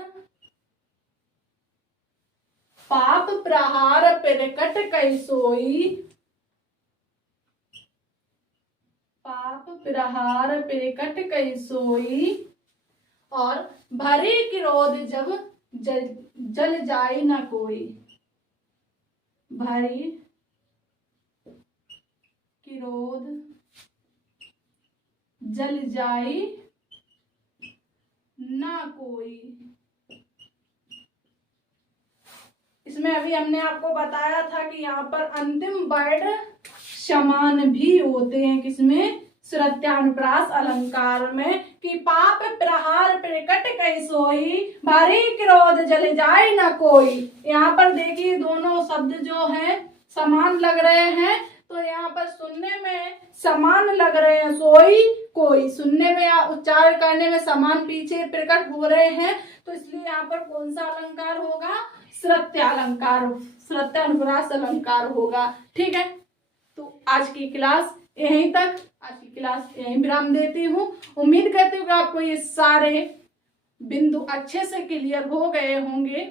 पाप प्रहार प्रकट कई सोई, पाप प्रहार प्रकट कई सोई, और भरे क्रोध जब जल जाए न कोई, भरी क्रोध जल जाए ना कोई। इसमें अभी हमने आपको बताया था कि यहाँ पर अंतिम वर्ड समान भी होते हैं, किसमें, श्रुत्यानुप्रास अलंकार में, कि पाप प्रहार प्रकट कई सोई, भारी क्रोध जल जाए ना कोई। यहाँ पर देखिए दोनों शब्द जो हैं समान लग रहे हैं, तो यहाँ पर सुनने में समान लग रहे हैं, सोई कोई, सुनने में या उच्चारण करने में समान पीछे प्रकट हो रहे हैं, तो इसलिए यहाँ पर कौन सा अलंकार होगा, श्रुत्यालंकार, श्रुत्यानुप्रास अलंकार होगा। ठीक है, तो आज की क्लास यहीं तक, आज की क्लास यहीं विराम देती हूँ। उम्मीद करती हूँ कि आपको ये सारे बिंदु अच्छे से क्लियर हो गए होंगे।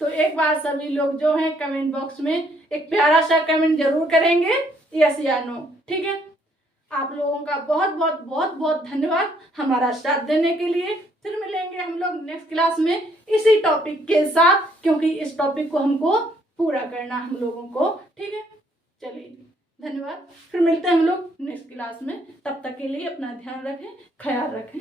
तो एक बार सभी लोग जो हैं कमेंट बॉक्स में एक प्यारा सा कमेंट जरूर करेंगे, यस या नो। ठीक है, आप लोगों का बहुत बहुत बहुत बहुत धन्यवाद हमारा साथ देने के लिए। फिर मिलेंगे हम लोग नेक्स्ट क्लास में इसी टॉपिक के साथ, क्योंकि इस टॉपिक को हमको पूरा करना हम लोगों को। ठीक है, चलिए धन्यवाद, फिर मिलते हैं हम लोग नेक्स्ट क्लास में। तब तक के लिए अपना ध्यान रखें, ख्याल रखें।